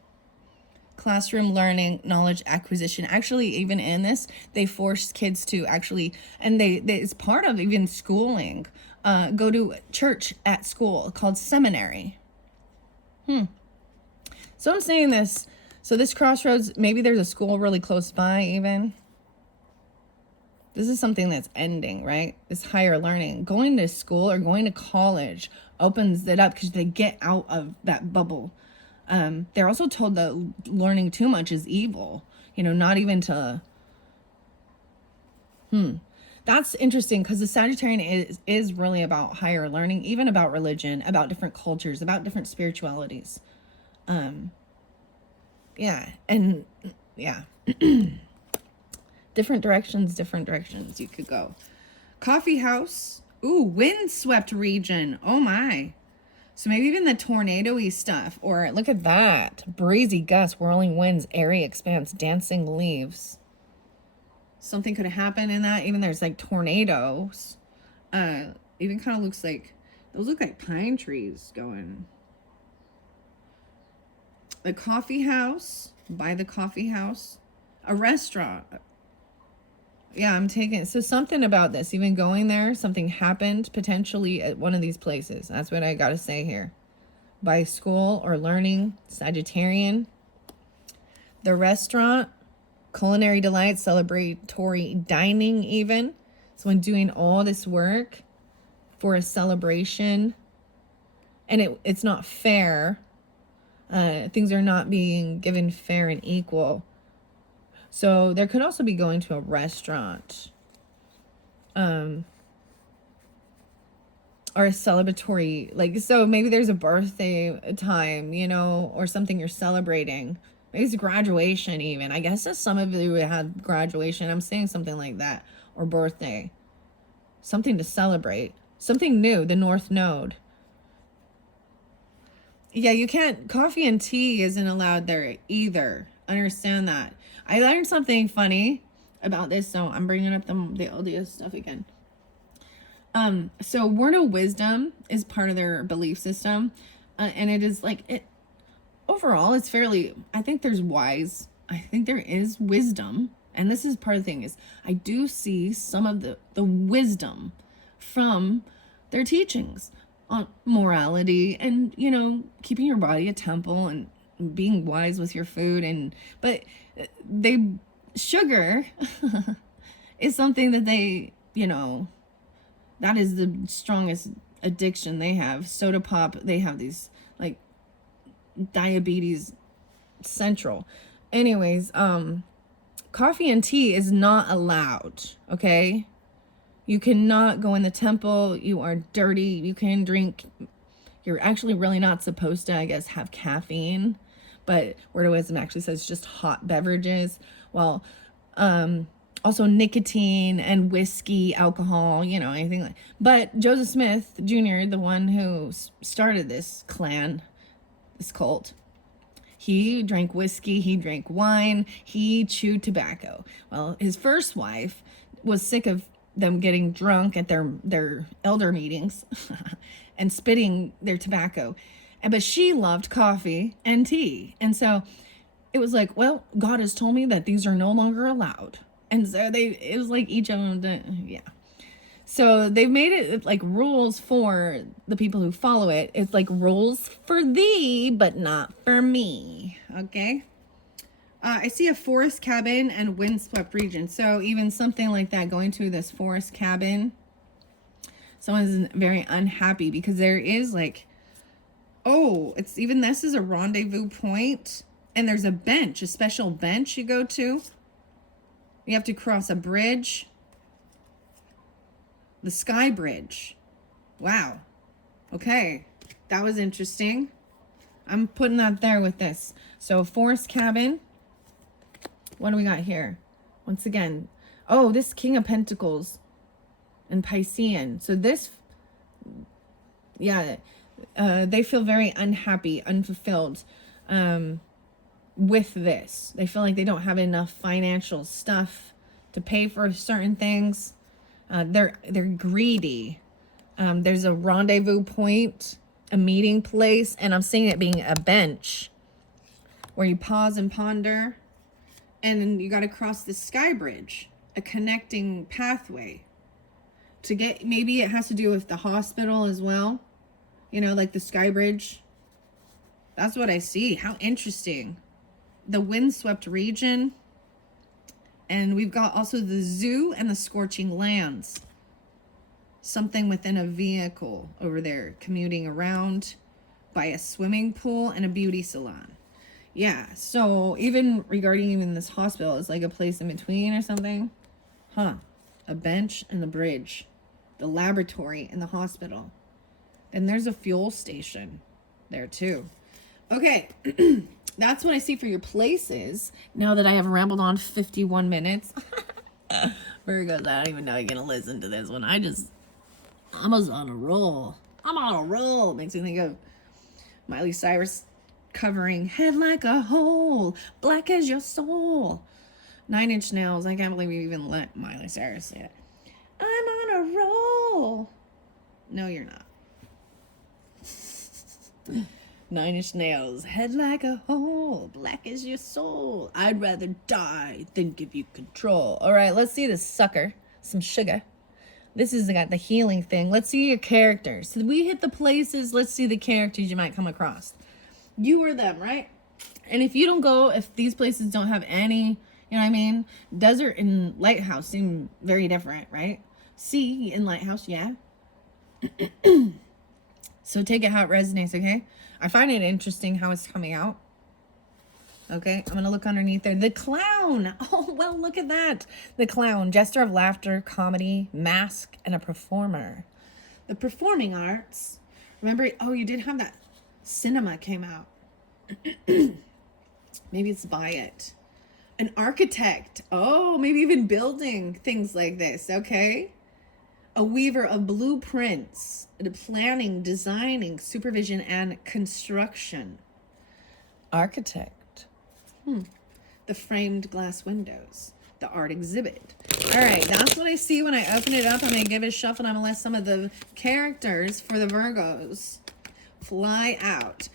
Classroom learning, knowledge acquisition. Actually, even in this, they force kids to actually, and it's part of even schooling, go to church at school called seminary. So I'm saying this, so this crossroads, maybe there's a school really close by even. This is something that's ending, right? This higher learning. Going to school or going to college opens it up because they get out of that bubble. They're also told that learning too much is evil, you know, not even to, that's interesting, because the Sagittarian is really about higher learning, even about religion, about different cultures, about different spiritualities. Different directions you could go. Coffee house. Ooh, windswept region. Oh my. So maybe even the tornado-y stuff. Or look at that. Breezy gusts, whirling winds, airy expanse, dancing leaves. Something could happen in that. Even there's like tornadoes. Even kind of looks like, those look like pine trees going. The coffee house. By the coffee house. A restaurant. Yeah, I'm taking, so something about this, even going there, something happened potentially at one of these places. That's what I got to say here. By school or learning, Sagittarian. The restaurant, culinary delight, celebratory dining even. Someone doing all this work for a celebration. And it's not fair. Things are not being given fair and equal. So there could also be going to a restaurant, or a celebratory, like, so maybe there's a birthday time, you know, or something you're celebrating. Maybe it's graduation even. I guess that some of you had graduation. I'm saying something like that, or birthday. Something to celebrate. Something new, the North Node. Yeah, you can't, coffee and tea isn't allowed there either. Understand that. I learned something funny about this, so I'm bringing up the LDS stuff again. So word of wisdom is part of their belief system, and it is like, it overall, it's fairly, I think there is wisdom, and this is part of the thing, is I do see some of the wisdom from their teachings on morality and, you know, keeping your body a temple and being wise with your food, but sugar is something that they, you know, that is the strongest addiction they have. Soda pop, they have these like diabetes central. Anyways, coffee and tea is not allowed, okay? You cannot go in the temple. You are dirty. You can drink. You're actually really not supposed to, I guess, have caffeine. But Word of Wisdom actually says just hot beverages. Well, also nicotine and whiskey, alcohol, you know, anything like. But Joseph Smith Jr., the one who started this clan, this cult, he drank whiskey, he drank wine, he chewed tobacco. Well, his first wife was sick of them getting drunk at their elder meetings and spitting their tobacco. But she loved coffee and tea. And so it was like, well, God has told me that these are no longer allowed. And so it was like each of them, yeah. So they've made it like rules for the people who follow it. It's like rules for thee, but not for me. Okay. I see a forest cabin and windswept region. So even something like that, going to this forest cabin, someone's very unhappy because there is like, oh, it's even this is a rendezvous point, and there's a bench, a special bench you go to. You have to cross a bridge. The Sky Bridge. Wow. Okay. That was interesting. I'm putting that there with this. So, forest cabin. What do we got here? Once again. Oh, this King of Pentacles and Piscean. So this, yeah, they feel very unhappy, unfulfilled with this. They feel like they don't have enough financial stuff to pay for certain things. They're greedy. There's a rendezvous point, a meeting place, and I'm seeing it being a bench where you pause and ponder, and then you got to cross the Sky Bridge, a connecting pathway to get, maybe it has to do with the hospital as well, you know, like the Sky Bridge. That's what I see. How interesting. The windswept region. And we've got also the zoo and the scorching lands. Something within a vehicle over there, commuting around by a swimming pool and a beauty salon. Yeah, so even regarding even this hospital, it's like a place in between or something. Huh. A bench and a bridge. The laboratory and the hospital. And there's a fuel station there too. Okay. That's what I see for your places. Now that I have rambled on 51 minutes. Virgos, I don't even know you're going to listen to this one. I'm on a roll. I'm on a roll. Makes me think of Miley Cyrus covering Head Like a Hole, Black as Your Soul. 9 Inch Nails. I can't believe we even let Miley Cyrus say it. I'm on a roll. No, you're not. 9 Inch Nails. Head like a hole, black as your soul. I'd rather die than give you control. All right, let's see this sucker. Some sugar. This is got the healing thing. Let's see your characters. So we hit the places. Let's see the characters you might come across. You or them, right? And if you don't go, if these places don't have any, you know what I mean? Desert and lighthouse seem very different, right? Sea and lighthouse, yeah. So take it how it resonates, okay? I find it interesting how it's coming out. Okay, I'm going to look underneath there. The clown. Oh, well, look at that. The clown, jester of laughter, comedy, mask, and a performer. The performing arts. Remember, oh, you did have that cinema came out. Maybe it's buy it. An architect. Oh, maybe even building things like this, okay? A weaver of blueprints, the planning, designing, supervision, and construction. Architect. The framed glass windows. The art exhibit. All right, that's what I see when I open it up. I'm going to give it a shuffle, and I'm going to let some of the characters for the Virgos fly out.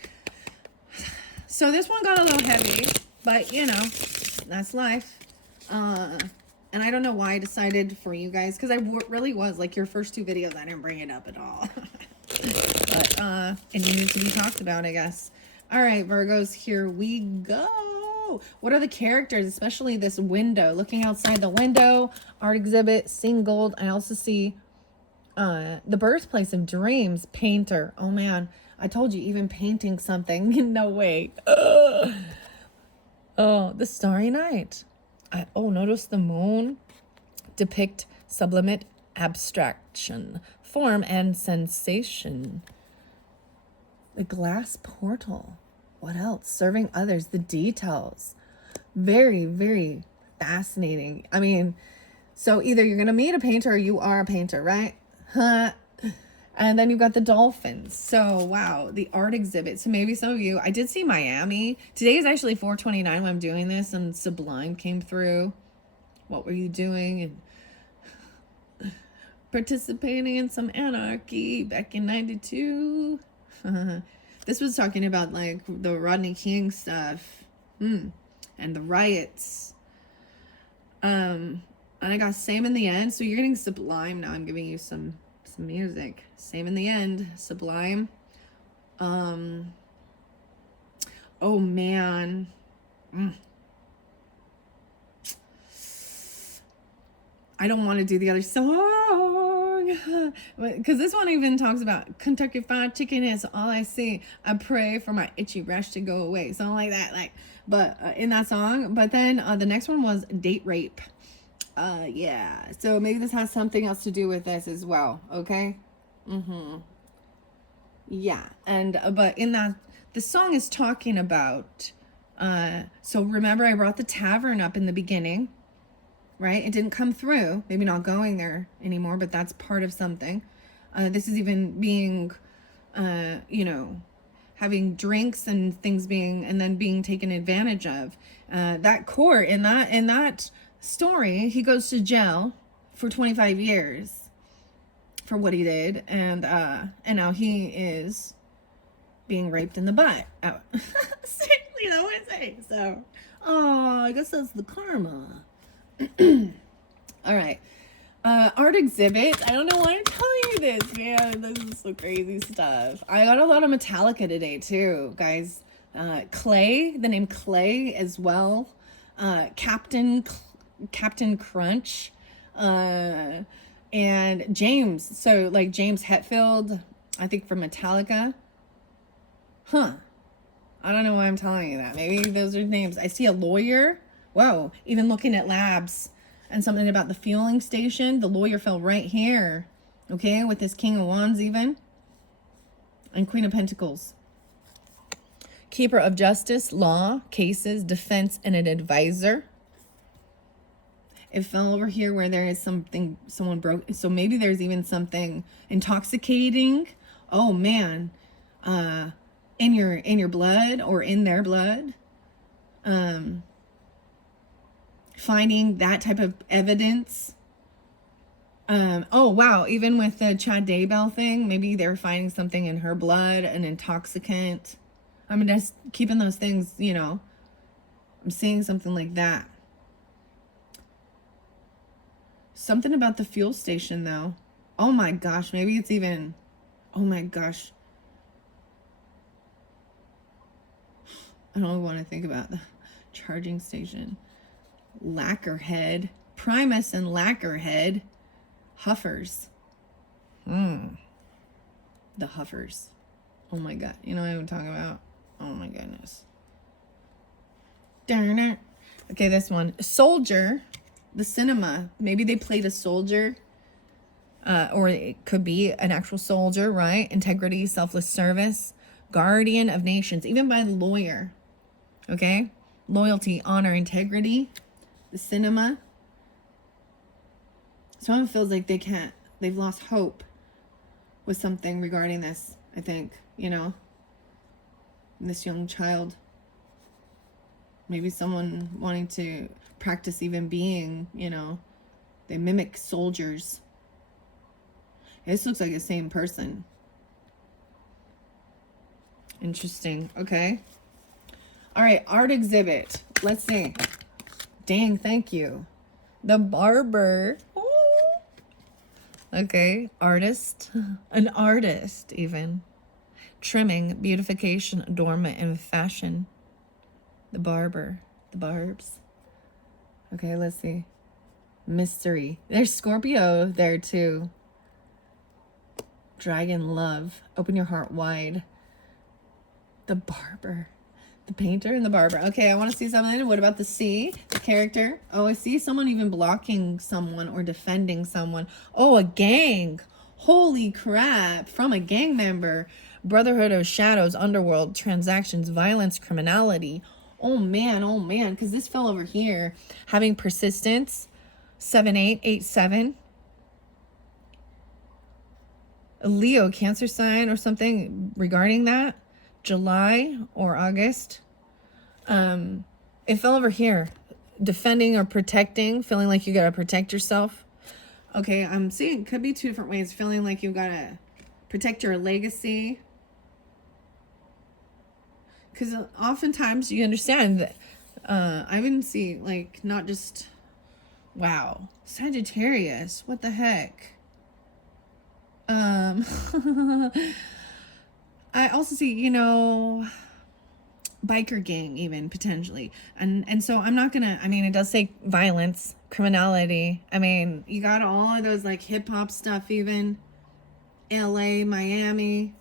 So this one got a little heavy, but, you know, that's life. And I don't know why I decided for you guys, because I really was, like, your first 2 videos, I didn't bring it up at all. But, it needed to be talked about, I guess. All right, Virgos, here we go. What are the characters, especially this window? Looking outside the window, art exhibit, seeing gold. I also see the birthplace of dreams, painter. Oh, man. I told you, even painting something. No way. Oh, the starry night. Notice the moon depict sublimate abstraction, form, and sensation. The glass portal. What else? Serving others, the details. Very, very fascinating. I mean, so either you're going to meet a painter or you are a painter, right? Huh. And then you've got the dolphins. So, wow, the art exhibit. So maybe some of you, I did see Miami. Today is actually 4/29 when I'm doing this, and Sublime came through. What were you doing? And participating in some anarchy back in 92. This was talking about, like, the Rodney King stuff. And the riots. And I got same in the end. So you're getting sublime now. I'm giving you some music. Same in the end. Sublime. Oh man. I don't want to do the other song because this one even talks about Kentucky Fried Chicken is all I see. I pray for my itchy rash to go away, something like that. But in that song. But then the next one was date rape. Yeah. So maybe this has something else to do with this as well. Okay. Yeah. And but in that, the song is talking about. So remember, I brought the tavern up in the beginning. Right? It didn't come through. Maybe not going there anymore, but that's part of something. This is even being, having drinks and things and then being taken advantage of. That court in that story, he goes to jail for 25 years for what he did, and now he is being raped in the butt. Oh. Seriously, that's what I say. So, I guess that's the karma. All right. Art exhibit. I don't know why I'm telling you this, man. This is so crazy stuff. I got a lot of Metallica today too, guys. Clay, the name Clay as well. Captain Crunch. And James. So like James Hetfield, I think from Metallica. Huh. I don't know why I'm telling you that. Maybe those are names. I see a lawyer. Whoa, even looking at labs and something about the fueling station, the lawyer fell right here, okay, with this King of Wands even, and Queen of Pentacles. Keeper of Justice, law, cases, defense, and an advisor. It fell over here where there is something, someone broke, so maybe there's even something intoxicating, oh man, in your blood or in their blood. Finding that type of evidence. Oh wow, even with the Chad Daybell thing, maybe they're finding something in her blood, an intoxicant. I mean, just keeping those things, I'm seeing something like that. Something about the fuel station though. Oh my gosh, maybe it's even, oh my gosh. I don't want to think about the charging station. Lacquerhead, Primus and Lacquerhead, Huffers. The Huffers. Oh my god. You know what I'm talking about? Oh my goodness. Darn it. Okay, this one. Soldier, the cinema. Maybe they played a soldier. Or it could be an actual soldier, right? Integrity, selfless service, guardian of nations, even by the lawyer. Okay? Loyalty, honor, integrity. The cinema. Someone feels like they've lost hope with something regarding this, I think, this young child. Maybe someone wanting to practice even being, they mimic soldiers. This looks like the same person. Interesting. Okay. All right. Art exhibit. Let's see. Dang, thank you. The barber. Ooh. Okay, artist. An artist, even. Trimming, beautification, adornment, and fashion. The barber. The barbs. Okay, let's see. Mystery. There's Scorpio there, too. Dragon love. Open your heart wide. The barber. The painter and the barber. Okay, I want to see something. What about the C? The character. Oh, I see someone even blocking someone or defending someone. Oh, a gang. Holy crap. From a gang member. Brotherhood of Shadows, underworld, transactions, violence, criminality. Oh, man. Because this fell over here. Having persistence. 7887. A Leo, Cancer sign or something regarding that. July or August. It fell over here. Defending or protecting. Feeling like you gotta protect yourself. Okay, I'm seeing it could be two different ways. Feeling like you gotta protect your legacy. Because oftentimes you understand that I even see like not just Wow. Sagittarius. What the heck? I also see, you know, biker gang even potentially. And so I'm not gonna, I mean, it does say violence, criminality. I mean, you got all of those like hip hop stuff even. LA, Miami.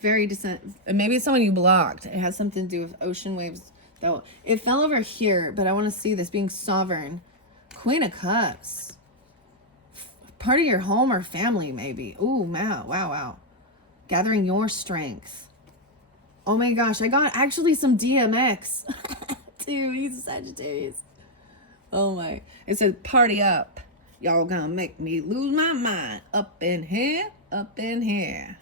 Very decent. Maybe it's someone you blocked. It has something to do with ocean waves. Though it fell over here, but I want to see this being sovereign. Queen of Cups. Part of your home or family, maybe. Ooh, wow, wow, wow. Gathering your strength. Oh my gosh, I got actually some DMX. Dude, he's a Sagittarius. Oh my. It says, party up. Y'all gonna make me lose my mind. Up in here, up in here.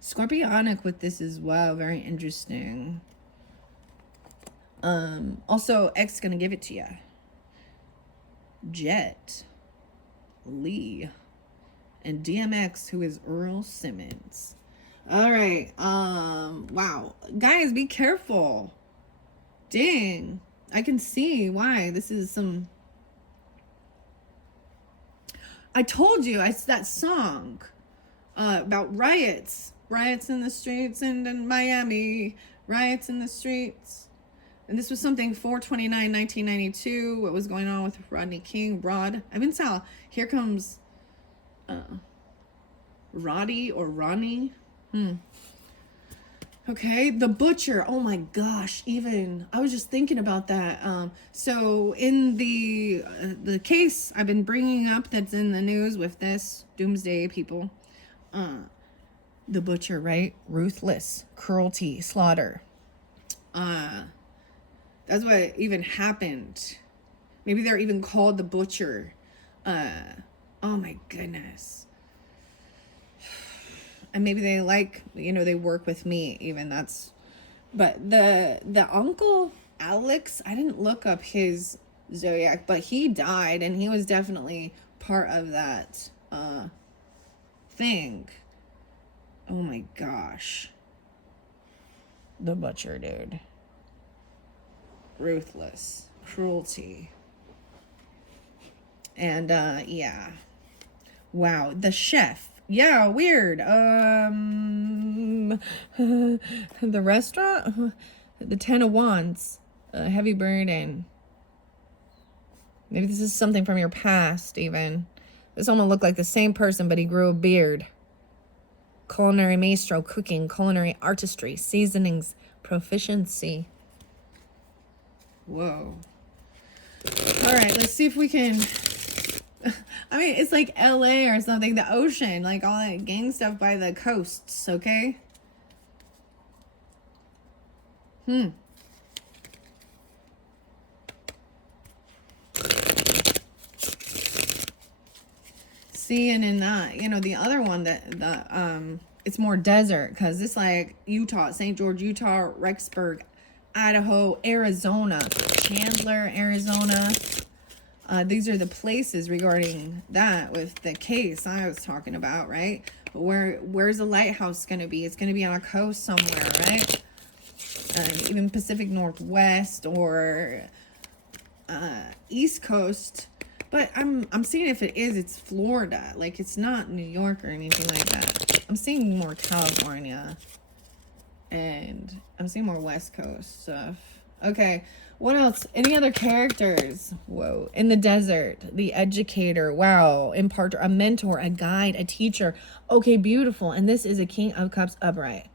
Scorpionic with this as well. Very interesting. Also, X gonna give it to you. Jet Lee and DMX, who is Earl Simmons. All right. Wow, guys, be careful. Dang, I can see why this is some. I told you, that song about riots in the streets and in Miami, riots in the streets. And this was something 4/29/1992. What was going on with Rodney King? I even saw. Here comes Roddy or Ronnie. Okay, the butcher. Oh my gosh! Even I was just thinking about that. So in the case I've been bringing up that's in the news with this doomsday people, the butcher, right? Ruthless cruelty, slaughter. That's what even happened. Maybe they're even called the butcher. Oh my goodness. And maybe they like, you know, they work with me even. But the uncle Alex, I didn't look up his zodiac, but he died and he was definitely part of that thing. Oh my gosh. The butcher, dude. Ruthless cruelty. And yeah. Wow, the chef. Yeah, weird. The restaurant, the Ten of Wands, heavy burden. Maybe this is something from your past even. This almost looked like the same person, but he grew a beard. Culinary maestro, cooking, culinary artistry, seasonings, proficiency. Whoa. All right, let's see if we can. I mean, it's like LA or something, the ocean, like all that gang stuff by the coasts, okay? See, and in that, you know, the other one it's more desert, because it's like Utah, St. George, Utah, Rexburg, Idaho, Arizona, Chandler, Arizona. These are the places regarding that with the case I was talking about, right? But where's the lighthouse going to be? It's going to be on a coast somewhere, right? Even Pacific Northwest or East Coast. But I'm seeing if it is, it's Florida. Like, it's not New York or anything like that. I'm seeing more California. And I'm seeing more West Coast stuff. Okay. What else? Any other characters? Whoa. In the desert, the educator. Wow. Imparter, a mentor, a guide, a teacher. Okay, beautiful. And this is a King of Cups upright.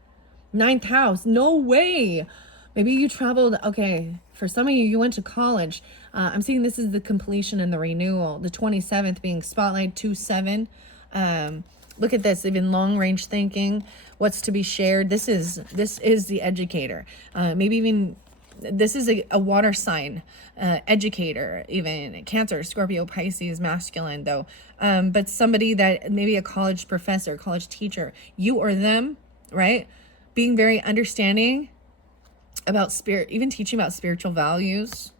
9th house. No way. Maybe you traveled. Okay. For some of you, you went to college. I'm seeing this is the completion and the renewal. The 27th being spotlight 2-7. Look at this. Even long range thinking. What's to be shared. This is the educator. Maybe even. This is a water sign, educator, even Cancer, Scorpio, Pisces, masculine though. But somebody that maybe a college professor, college teacher, you or them, right? Being very understanding about spirit, even teaching about spiritual values.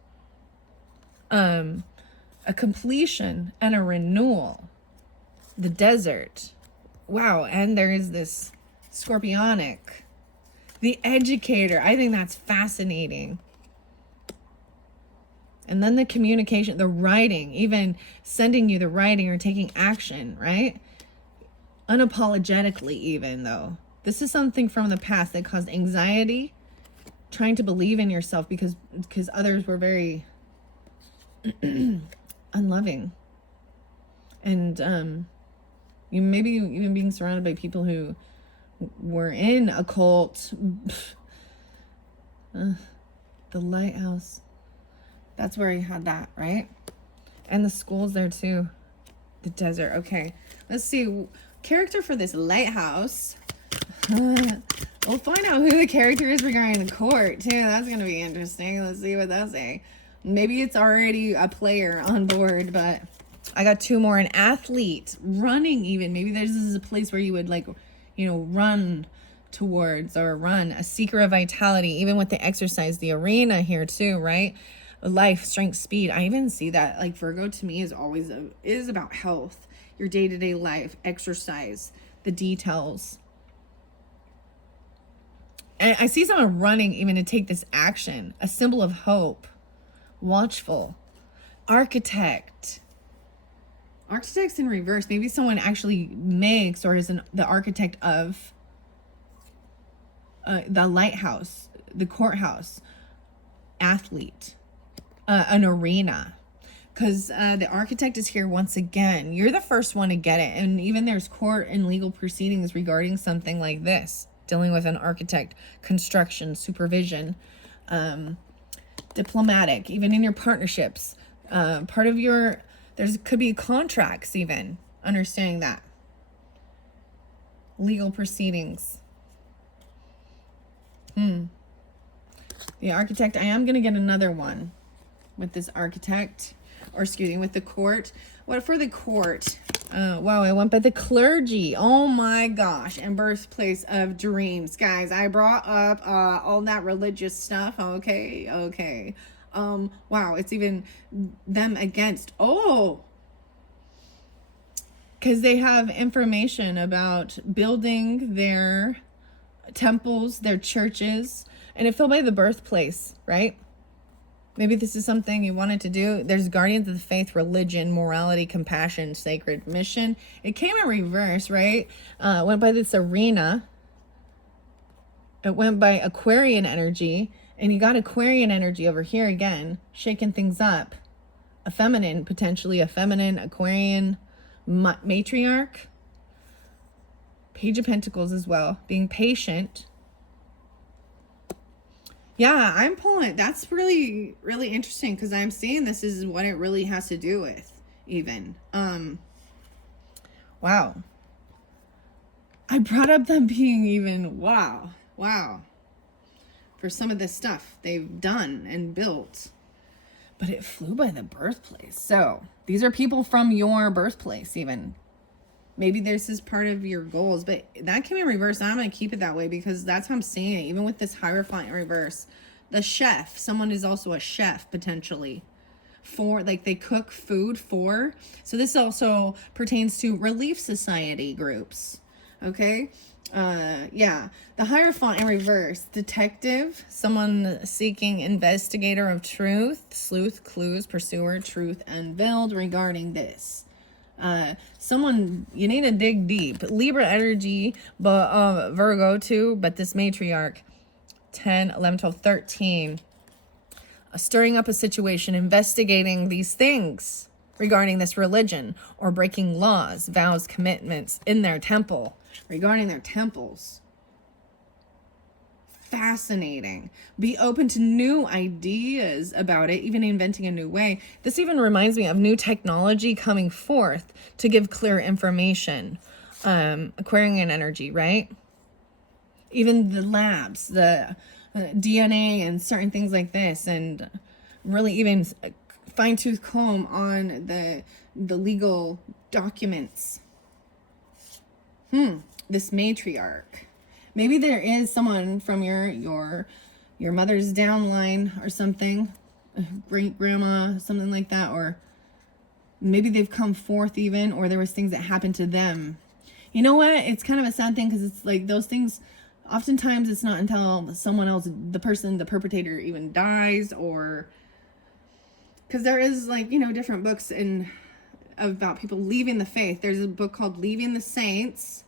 A completion and a renewal. The desert. Wow. And there is this scorpionic. The educator. I think that's fascinating. And then the communication, the writing, even sending you the writing or taking action, right? Unapologetically, even though. This is something from the past that caused anxiety, trying to believe in yourself because others were very unloving. And you maybe even being surrounded by people who were in a cult. The lighthouse. That's where he had that, right? And the school's there too. The desert. Okay. Let's see. Character for this lighthouse. We'll find out who the character is regarding the court too. That's going to be interesting. Let's see what they'll say. Maybe it's already a player on board, but I got 2 more. An athlete. Running even. Maybe this is a place where you would like, you know, run towards or run. A seeker of vitality. Even with the exercise. The arena here too, right? Life, strength, speed. I even see that like Virgo to me is always is about health, your day-to-day life, exercise, the details. And I see someone running even to take this action, a symbol of hope, watchful, architect's in reverse. Maybe someone actually makes or is the architect of the lighthouse, the courthouse, athlete. An arena, because the architect is here once again. You're the first one to get it, and even there's court and legal proceedings regarding something like this, dealing with an architect, construction, supervision, diplomatic, even in your partnerships. Part of your could be contracts, even understanding that legal proceedings. The architect. I am gonna get another one. With this architect, or excuse me, with the court. What for the court? Wow, I went by the clergy. Oh my gosh. And birthplace of dreams. Guys, I brought up all that religious stuff. Okay. Wow, it's even them against. Oh, because they have information about building their temples, their churches, and it fell by the birthplace, right? Maybe this is something you wanted to do. There's guardians of the faith, religion, morality, compassion, sacred mission. It came in reverse, right? It went by this arena. It went by Aquarian energy. And you got Aquarian energy over here again, shaking things up. Potentially a feminine, Aquarian matriarch. Page of Pentacles as well. Being patient. Yeah, I'm pulling. That's really, really interesting because I'm seeing this is what it really has to do with, even. Wow. I brought up them being even, wow. For some of this stuff they've done and built. But it flew by the birthplace. So, these are people from your birthplace, even. Maybe this is part of your goals, but that came in reverse. I'm going to keep it that way because that's how I'm seeing it. Even with this Hierophant in reverse. The chef. Someone is also a chef, potentially. For, like, they cook food for. So this also pertains to Relief Society groups. Okay? Yeah. The Hierophant in reverse. Detective. Someone seeking investigator of truth. Sleuth, clues, pursuer, truth unveiled regarding this. Someone, you need to dig deep. Libra energy, but Virgo too, but this matriarch. 10, 11, 12, 13. Stirring up a situation, investigating these things regarding this religion or breaking laws, vows, commitments in their temple, regarding their temples. Fascinating. Be open to new ideas about it, even inventing a new way. This even reminds me of new technology coming forth to give clear information. Aquarian energy, right? Even the labs, the DNA and certain things like this, and really even fine-tooth comb on the legal documents. This matriarch. Maybe there is someone from your mother's downline or something, great grandma, something like that, or maybe they've come forth even, or there was things that happened to them. You know what? It's kind of a sad thing because it's like those things Oftentimes it's not until someone else, the perpetrator even dies, or because there is like, you know, different books about people leaving the faith. There's a book called Leaving the Saints,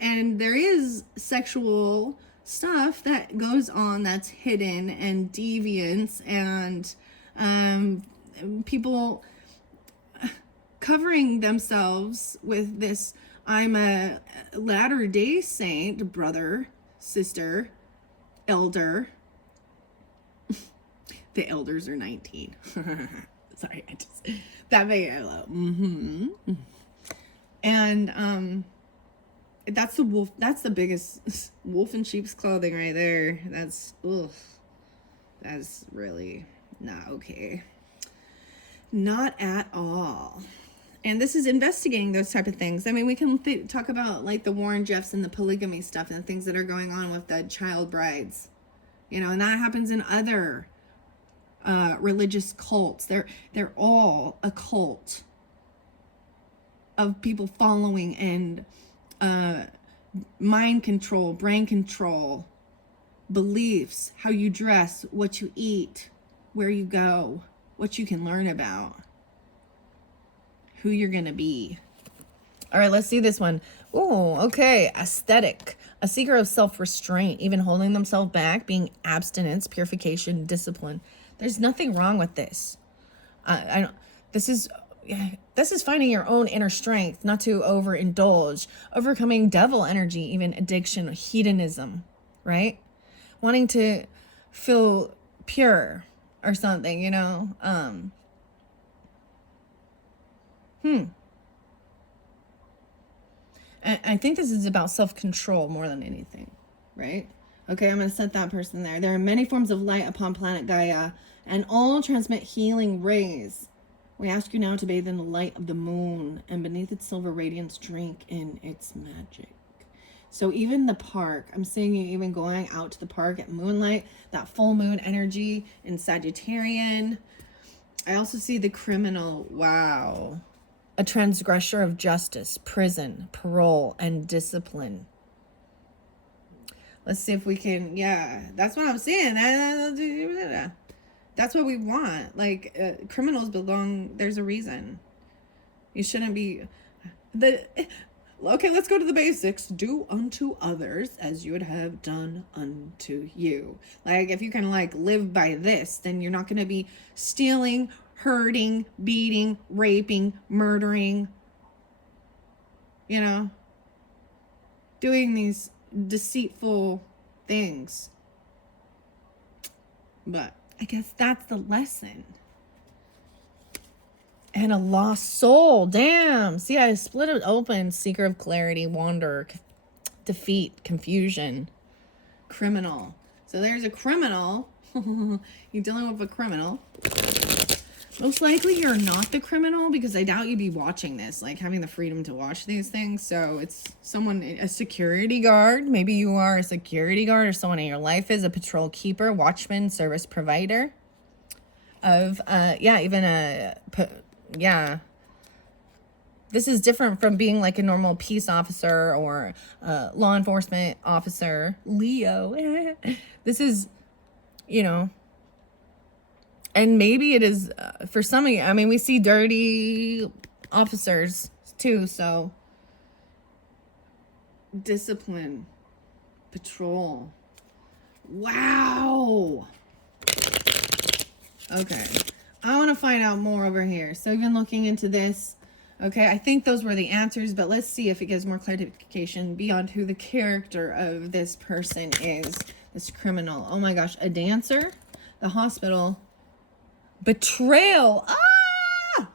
and there is sexual stuff that goes on that's hidden and deviance, and people covering themselves with this, I'm a Latter-day Saint, brother, sister, elder. The elders are 19. Sorry, that made it low. And that's the wolf. That's the biggest wolf in sheep's clothing right there. That's really not okay. Not at all. And this is investigating those type of things. I mean, we can talk about like the Warren Jeffs and the polygamy stuff and the things that are going on with the child brides, you know, and that happens in other religious cults. They're all a cult of people following and mind control, brain control, beliefs, how you dress, what you eat, where you go, what you can learn about, who you're gonna be. All right, let's see this one. Oh, okay. Aesthetic. A seeker of self-restraint, even holding themselves back, being abstinence, purification, discipline. There's nothing wrong with this. This is finding your own inner strength, not to overindulge, overcoming devil energy, even addiction, hedonism, right? Wanting to feel pure or something, you know? I think this is about self-control more than anything, right? Okay, I'm going to set that person there. There are many forms of light upon planet Gaia, and all transmit healing rays. We ask you now to bathe in the light of the moon, and beneath its silver radiance, drink in its magic. So even the park, I'm seeing you even going out to the park at moonlight, that full moon energy in Sagittarian. I also see the criminal. Wow. A transgressor of justice, prison, parole, and discipline. Let's see if we can, yeah, that's what I'm seeing. That's what we want. Like, criminals belong, there's a reason. You shouldn't be, okay, let's go to the basics. Do unto others as you would have done unto you. Like, if you can, like, live by this, then you're not going to be stealing, hurting, beating, raping, murdering, you know, doing these deceitful things. But I guess that's the lesson. And a lost soul. Damn. See, I split it open. Seeker of clarity, wanderer, defeat, confusion, criminal. So there's a criminal. You're dealing with a criminal. Most likely you're not the criminal, because I doubt you'd be watching this, like having the freedom to watch these things. So it's someone, a security guard. Maybe you are a security guard, or someone in your life is a patrol keeper, watchman, service provider of, This is different from being like a normal peace officer or law enforcement officer. Leo. This is, you know, and maybe it is for some of you. I mean, we see dirty officers too. So discipline, patrol. Wow. Okay. I want to find out more over here. So even looking into this, okay, I think those were the answers, but let's see if it gives more clarification beyond who the character of this person is, this criminal. Oh my gosh, a dancer, the hospital, betrayal. Ah!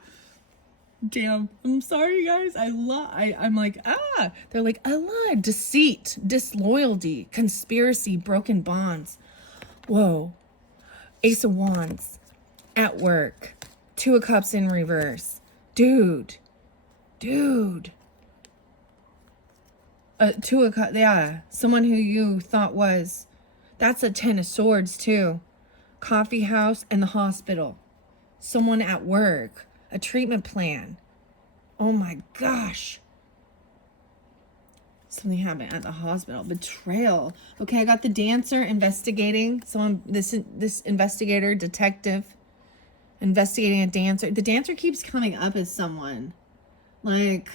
Damn, I'm sorry guys. I'm like, they're like, I lied, deceit, disloyalty, conspiracy, broken bonds. Whoa. Ace of Wands, at work, Two of Cups in reverse. Dude. Two of Cups, yeah. Someone who you thought was, that's a Ten of Swords too. Coffee house and the hospital. Someone at work, a treatment plan. Oh my gosh. Something happened at the hospital. Betrayal. Okay, I got the dancer investigating. Someone, this investigator, detective, investigating a dancer. The dancer keeps coming up as someone. Like,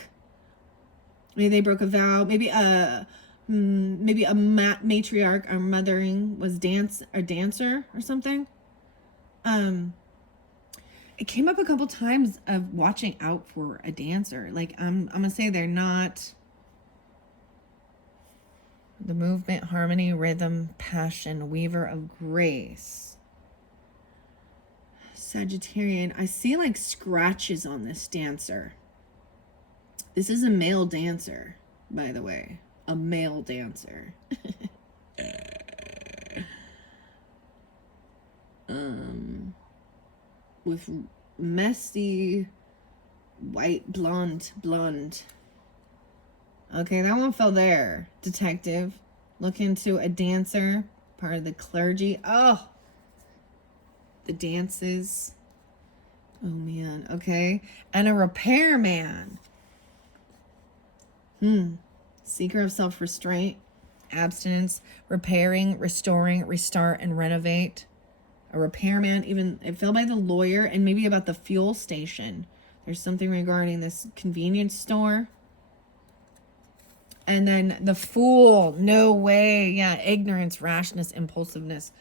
maybe they broke a vow. Maybe a matriarch or mothering was a dancer or something. It came up a couple times of watching out for a dancer. Like, I'm gonna say they're not. The movement, harmony, rhythm, passion, weaver of grace. Sagittarian. I see like scratches on this dancer. This is a male dancer, by the way. A male dancer. With messy white blonde. Okay, that one fell there. Detective. Look into a dancer. Part of the clergy. Oh. The dances. Oh, man. Okay. And a repairman. Seeker of self-restraint. Abstinence. Repairing, restoring, restart, and renovate. A repairman. Even, it fell by the lawyer. And maybe about the fuel station. There's something regarding this convenience store. And then the fool. No way. Yeah. Ignorance, rashness, impulsiveness.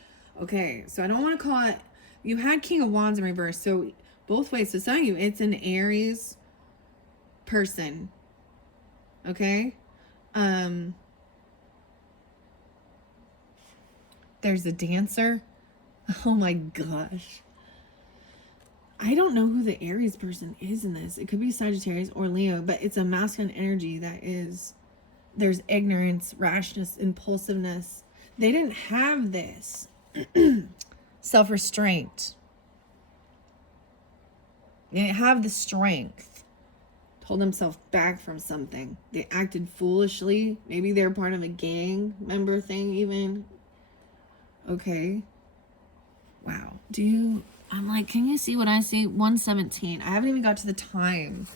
Okay. So I don't want to call it. You had King of Wands in reverse. So both ways. So it's not you. It's an Aries person. Okay. There's a dancer. Oh my gosh. I don't know who the Aries person is in this. It could be Sagittarius or Leo, but it's a masculine energy that is. There's ignorance, rashness, impulsiveness. They didn't have this. Self-restraint. They didn't have the strength. Hold themselves back from something. They acted foolishly. Maybe they're part of a gang member thing even. Okay. Wow. I'm like, can you see what I see? 117. I haven't even got to the time.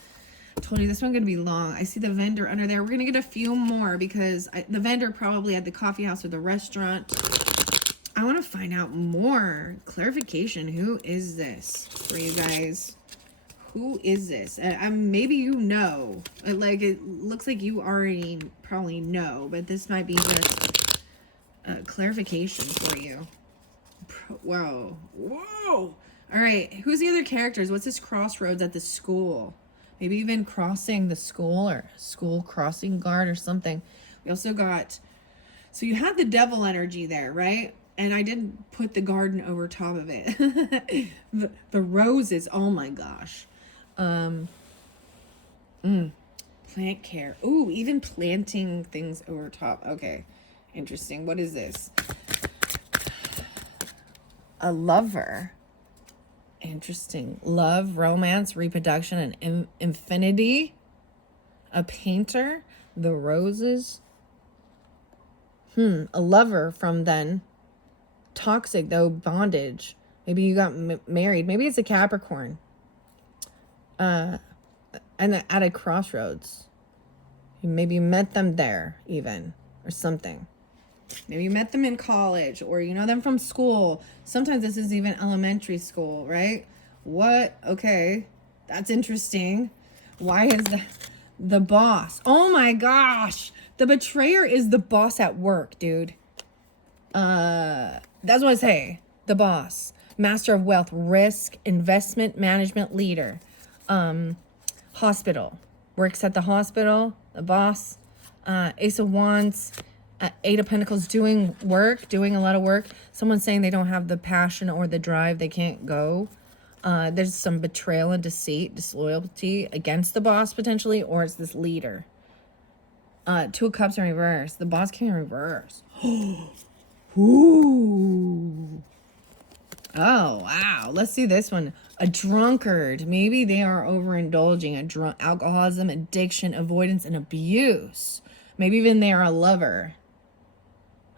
I told you this one's going to be long. I see the vendor under there. We're going to get a few more because the vendor probably at the coffee house or the restaurant. I want to find out more clarification. Who is this for you guys? Who is this? Maybe you know. Like, it looks like you already probably know, but this might be just clarification for you. Whoa. All right. Who's the other characters? What's this crossroads at the school? Maybe even crossing the school or school crossing guard or something. We also got, so you had the devil energy there, right? And I did put the garden over top of it. the roses, oh my gosh. Plant care. Ooh, even planting things over top. Okay, interesting. What is this? A lover. Interesting. Love, romance, reproduction, and infinity. A painter. The roses. A lover from then. Toxic, though, bondage. Maybe you got married. Maybe it's a Capricorn. And at a crossroads. Maybe you met them there, even. Or something. Maybe you met them in college. Or you know them from school. Sometimes this is even elementary school, right? What? Okay. That's interesting. Why is the boss? Oh my gosh. The betrayer is the boss at work, dude. That's what I say. The boss. Master of wealth, risk, investment, management, leader. Hospital. Works at the hospital. The boss. Ace of Wands. Eight of Pentacles, doing a lot of work. Someone's saying they don't have the passion or the drive. They can't go. There's some betrayal and deceit, disloyalty against the boss potentially, or it's this leader. Two of Cups in reverse. The boss came in reverse. Ooh. Oh, wow. Let's see this one. A drunkard. Maybe they are overindulging. Alcoholism, addiction, avoidance, and abuse. Maybe even they are a lover.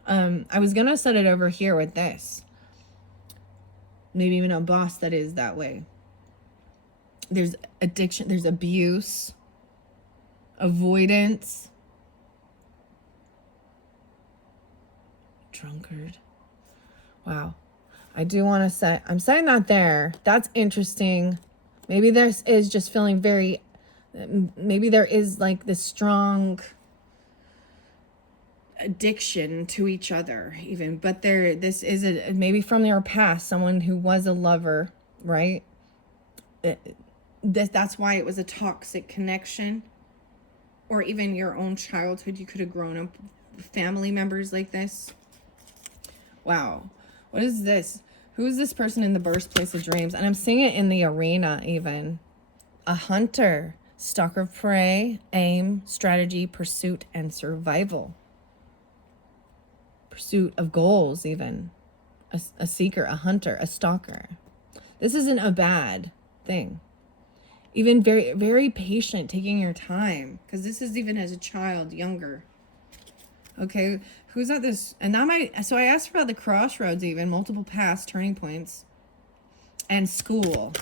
I was going to set it over here with this. Maybe even a boss that is that way. There's addiction. There's abuse. Avoidance. drunkard. Wow. I do want to say, I'm saying that there. That's interesting. Maybe this is just feeling very, maybe there is like this strong addiction to each other even, but this is maybe from their past, someone who was a lover, right? That's why it was a toxic connection, or even your own childhood. You could have grown up with family members like this. Wow. What is this? Who is this person in the birthplace of dreams? And I'm seeing it in the arena even. A hunter, stalker of prey, aim, strategy, pursuit, and survival. Pursuit of goals even. A seeker, a hunter, a stalker. This isn't a bad thing. Even very, very patient, taking your time. Because this is even as a child, younger. Okay, who's at this? And that might, so I asked about the crossroads even, multiple past turning points. And school.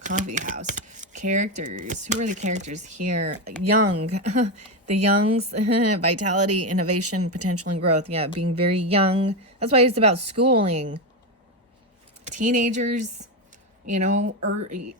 Coffee house. Characters. Who are the characters here? Young. The youngs. Vitality, innovation, potential, and growth. Yeah, being very young. That's why it's about schooling. Teenagers, you know, early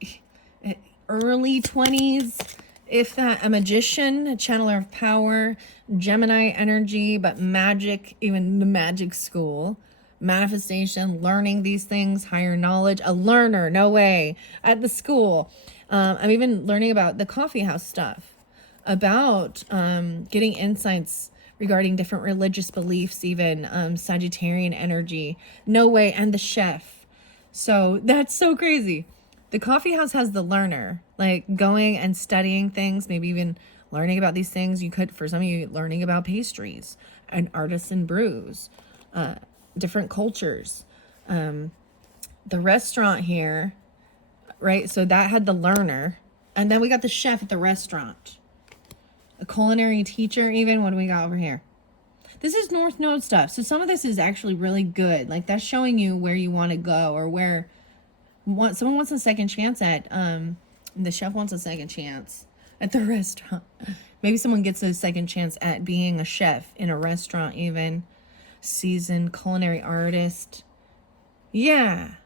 20s. If that, a magician, a channeler of power, Gemini energy, but magic, even the magic school, manifestation, learning these things, higher knowledge, a learner, no way, at the school. I'm even learning about the coffee house stuff, about getting insights regarding different religious beliefs, even Sagittarian energy, no way, and the chef. So that's so crazy. The coffee house has the learner, like going and studying things, maybe even learning about these things. You could, for some of you, learning about pastries and artisan brews, different cultures. The restaurant here, right? So that had the learner. And then we got the chef at the restaurant. A culinary teacher even. What do we got over here? This is North Node stuff. So some of this is actually really good. Like that's showing you where you want to go, or where someone wants a second chance at, the chef wants a second chance at the restaurant. Maybe someone gets a second chance at being a chef in a restaurant even. Seasoned culinary artist. Yeah.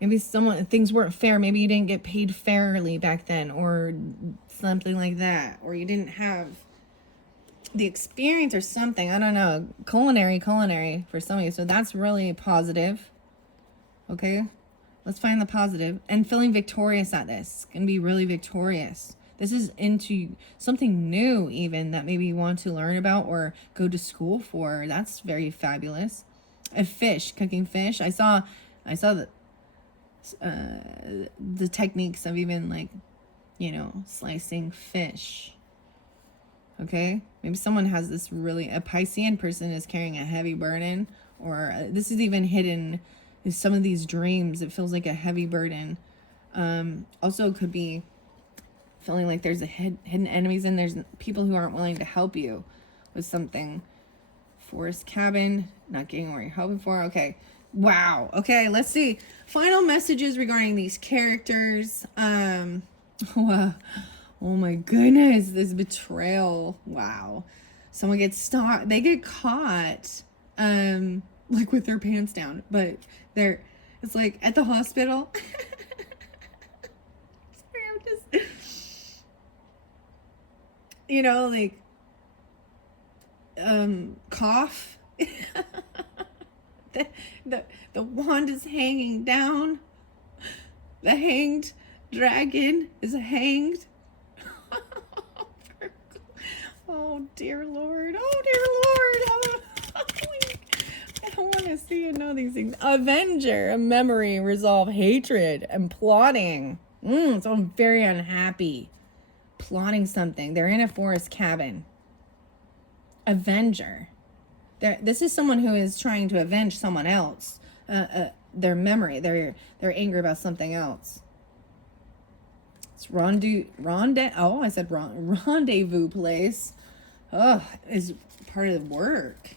Maybe things weren't fair. Maybe you didn't get paid fairly back then, or something like that. Or you didn't have the experience or something. I don't know. Culinary for some of you. So that's really positive. Okay. Let's find the positive. And feeling victorious at this. Gonna be really victorious. This is into something new even that maybe you want to learn about or go to school for. That's very fabulous. A fish, cooking fish. I saw the techniques of even like, you know, slicing fish. Okay. Maybe someone has this really, a Piscean person is carrying a heavy burden, or this is even hidden. Some of these dreams, it feels like a heavy burden. Also could be feeling like there's hidden enemies, and there's people who aren't willing to help you with something. Forest cabin, not getting what you're hoping for. Okay. Wow. Okay, let's see. Final messages regarding these characters. Wow. Oh my goodness, this betrayal. Wow. Someone gets stalked. They get caught. Like with their pants down, but it's like at the hospital. Sorry, I'm just, you know, like, cough. the wand is hanging down. The hanged dragon is hanged. Oh dear Lord. Oh dear Lord. I don't want to see and know these things. Avenger, a memory, resolve, hatred, and plotting. So I'm very unhappy. Plotting something. They're in a forest cabin. Avenger. This is someone who is trying to avenge someone else. Their memory. They're angry about something else. It's rendezvous place. Oh, is part of the work.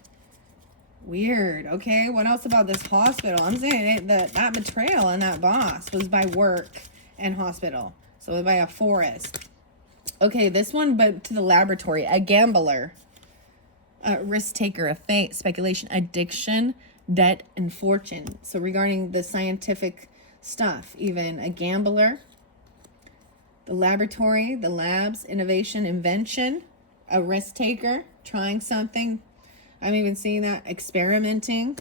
Weird. Okay, what else about this hospital? I'm saying that betrayal and that boss was by work and hospital. So by a forest. Okay, this one, but to the laboratory. A gambler. Risk taker, a fate, speculation, addiction, debt, and fortune. So regarding the scientific stuff, even a gambler, the laboratory, the labs, innovation, invention, a risk taker, trying something. I'm even seeing that, experimenting,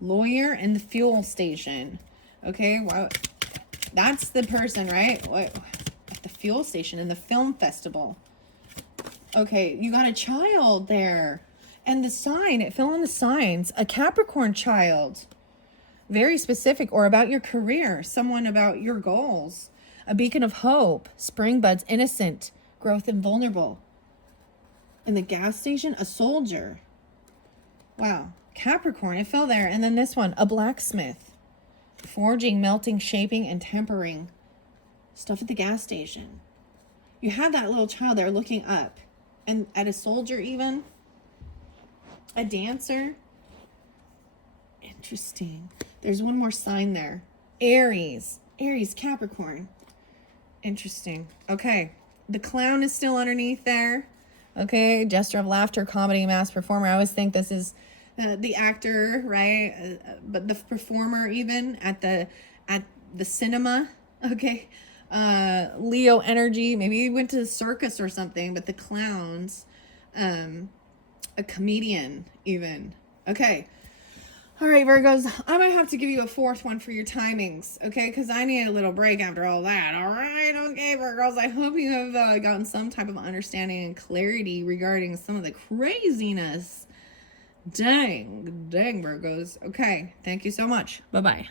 lawyer, and the fuel station. Okay, well, that's the person, right? What, at the fuel station in the film festival. Okay, you got a child there. And the sign, it fell on the signs, a Capricorn child. Very specific, or about your career, someone about your goals. A beacon of hope, spring buds, innocent, growth, and vulnerable. In the gas station, a soldier. Wow, Capricorn, it fell there. And then this one, a blacksmith. Forging, melting, shaping, and tempering. Stuff at the gas station. You have that little child there looking up. And at a soldier even. A dancer. Interesting. There's one more sign there. Aries. Aries, Capricorn. Interesting. Okay. The clown is still underneath there. Okay. Gesture of laughter, comedy, mass performer. I always think this is the actor, right? But the performer even at the cinema. Okay. Leo energy. Maybe he went to the circus or something, but the clowns, a comedian even. Okay. All right, Virgos, I might have to give you a fourth one for your timings, okay? Because I need a little break after all that, all right? Okay, Virgos, I hope you have gotten some type of understanding and clarity regarding some of the craziness. Dang, Virgos. Okay, thank you so much. Bye-bye.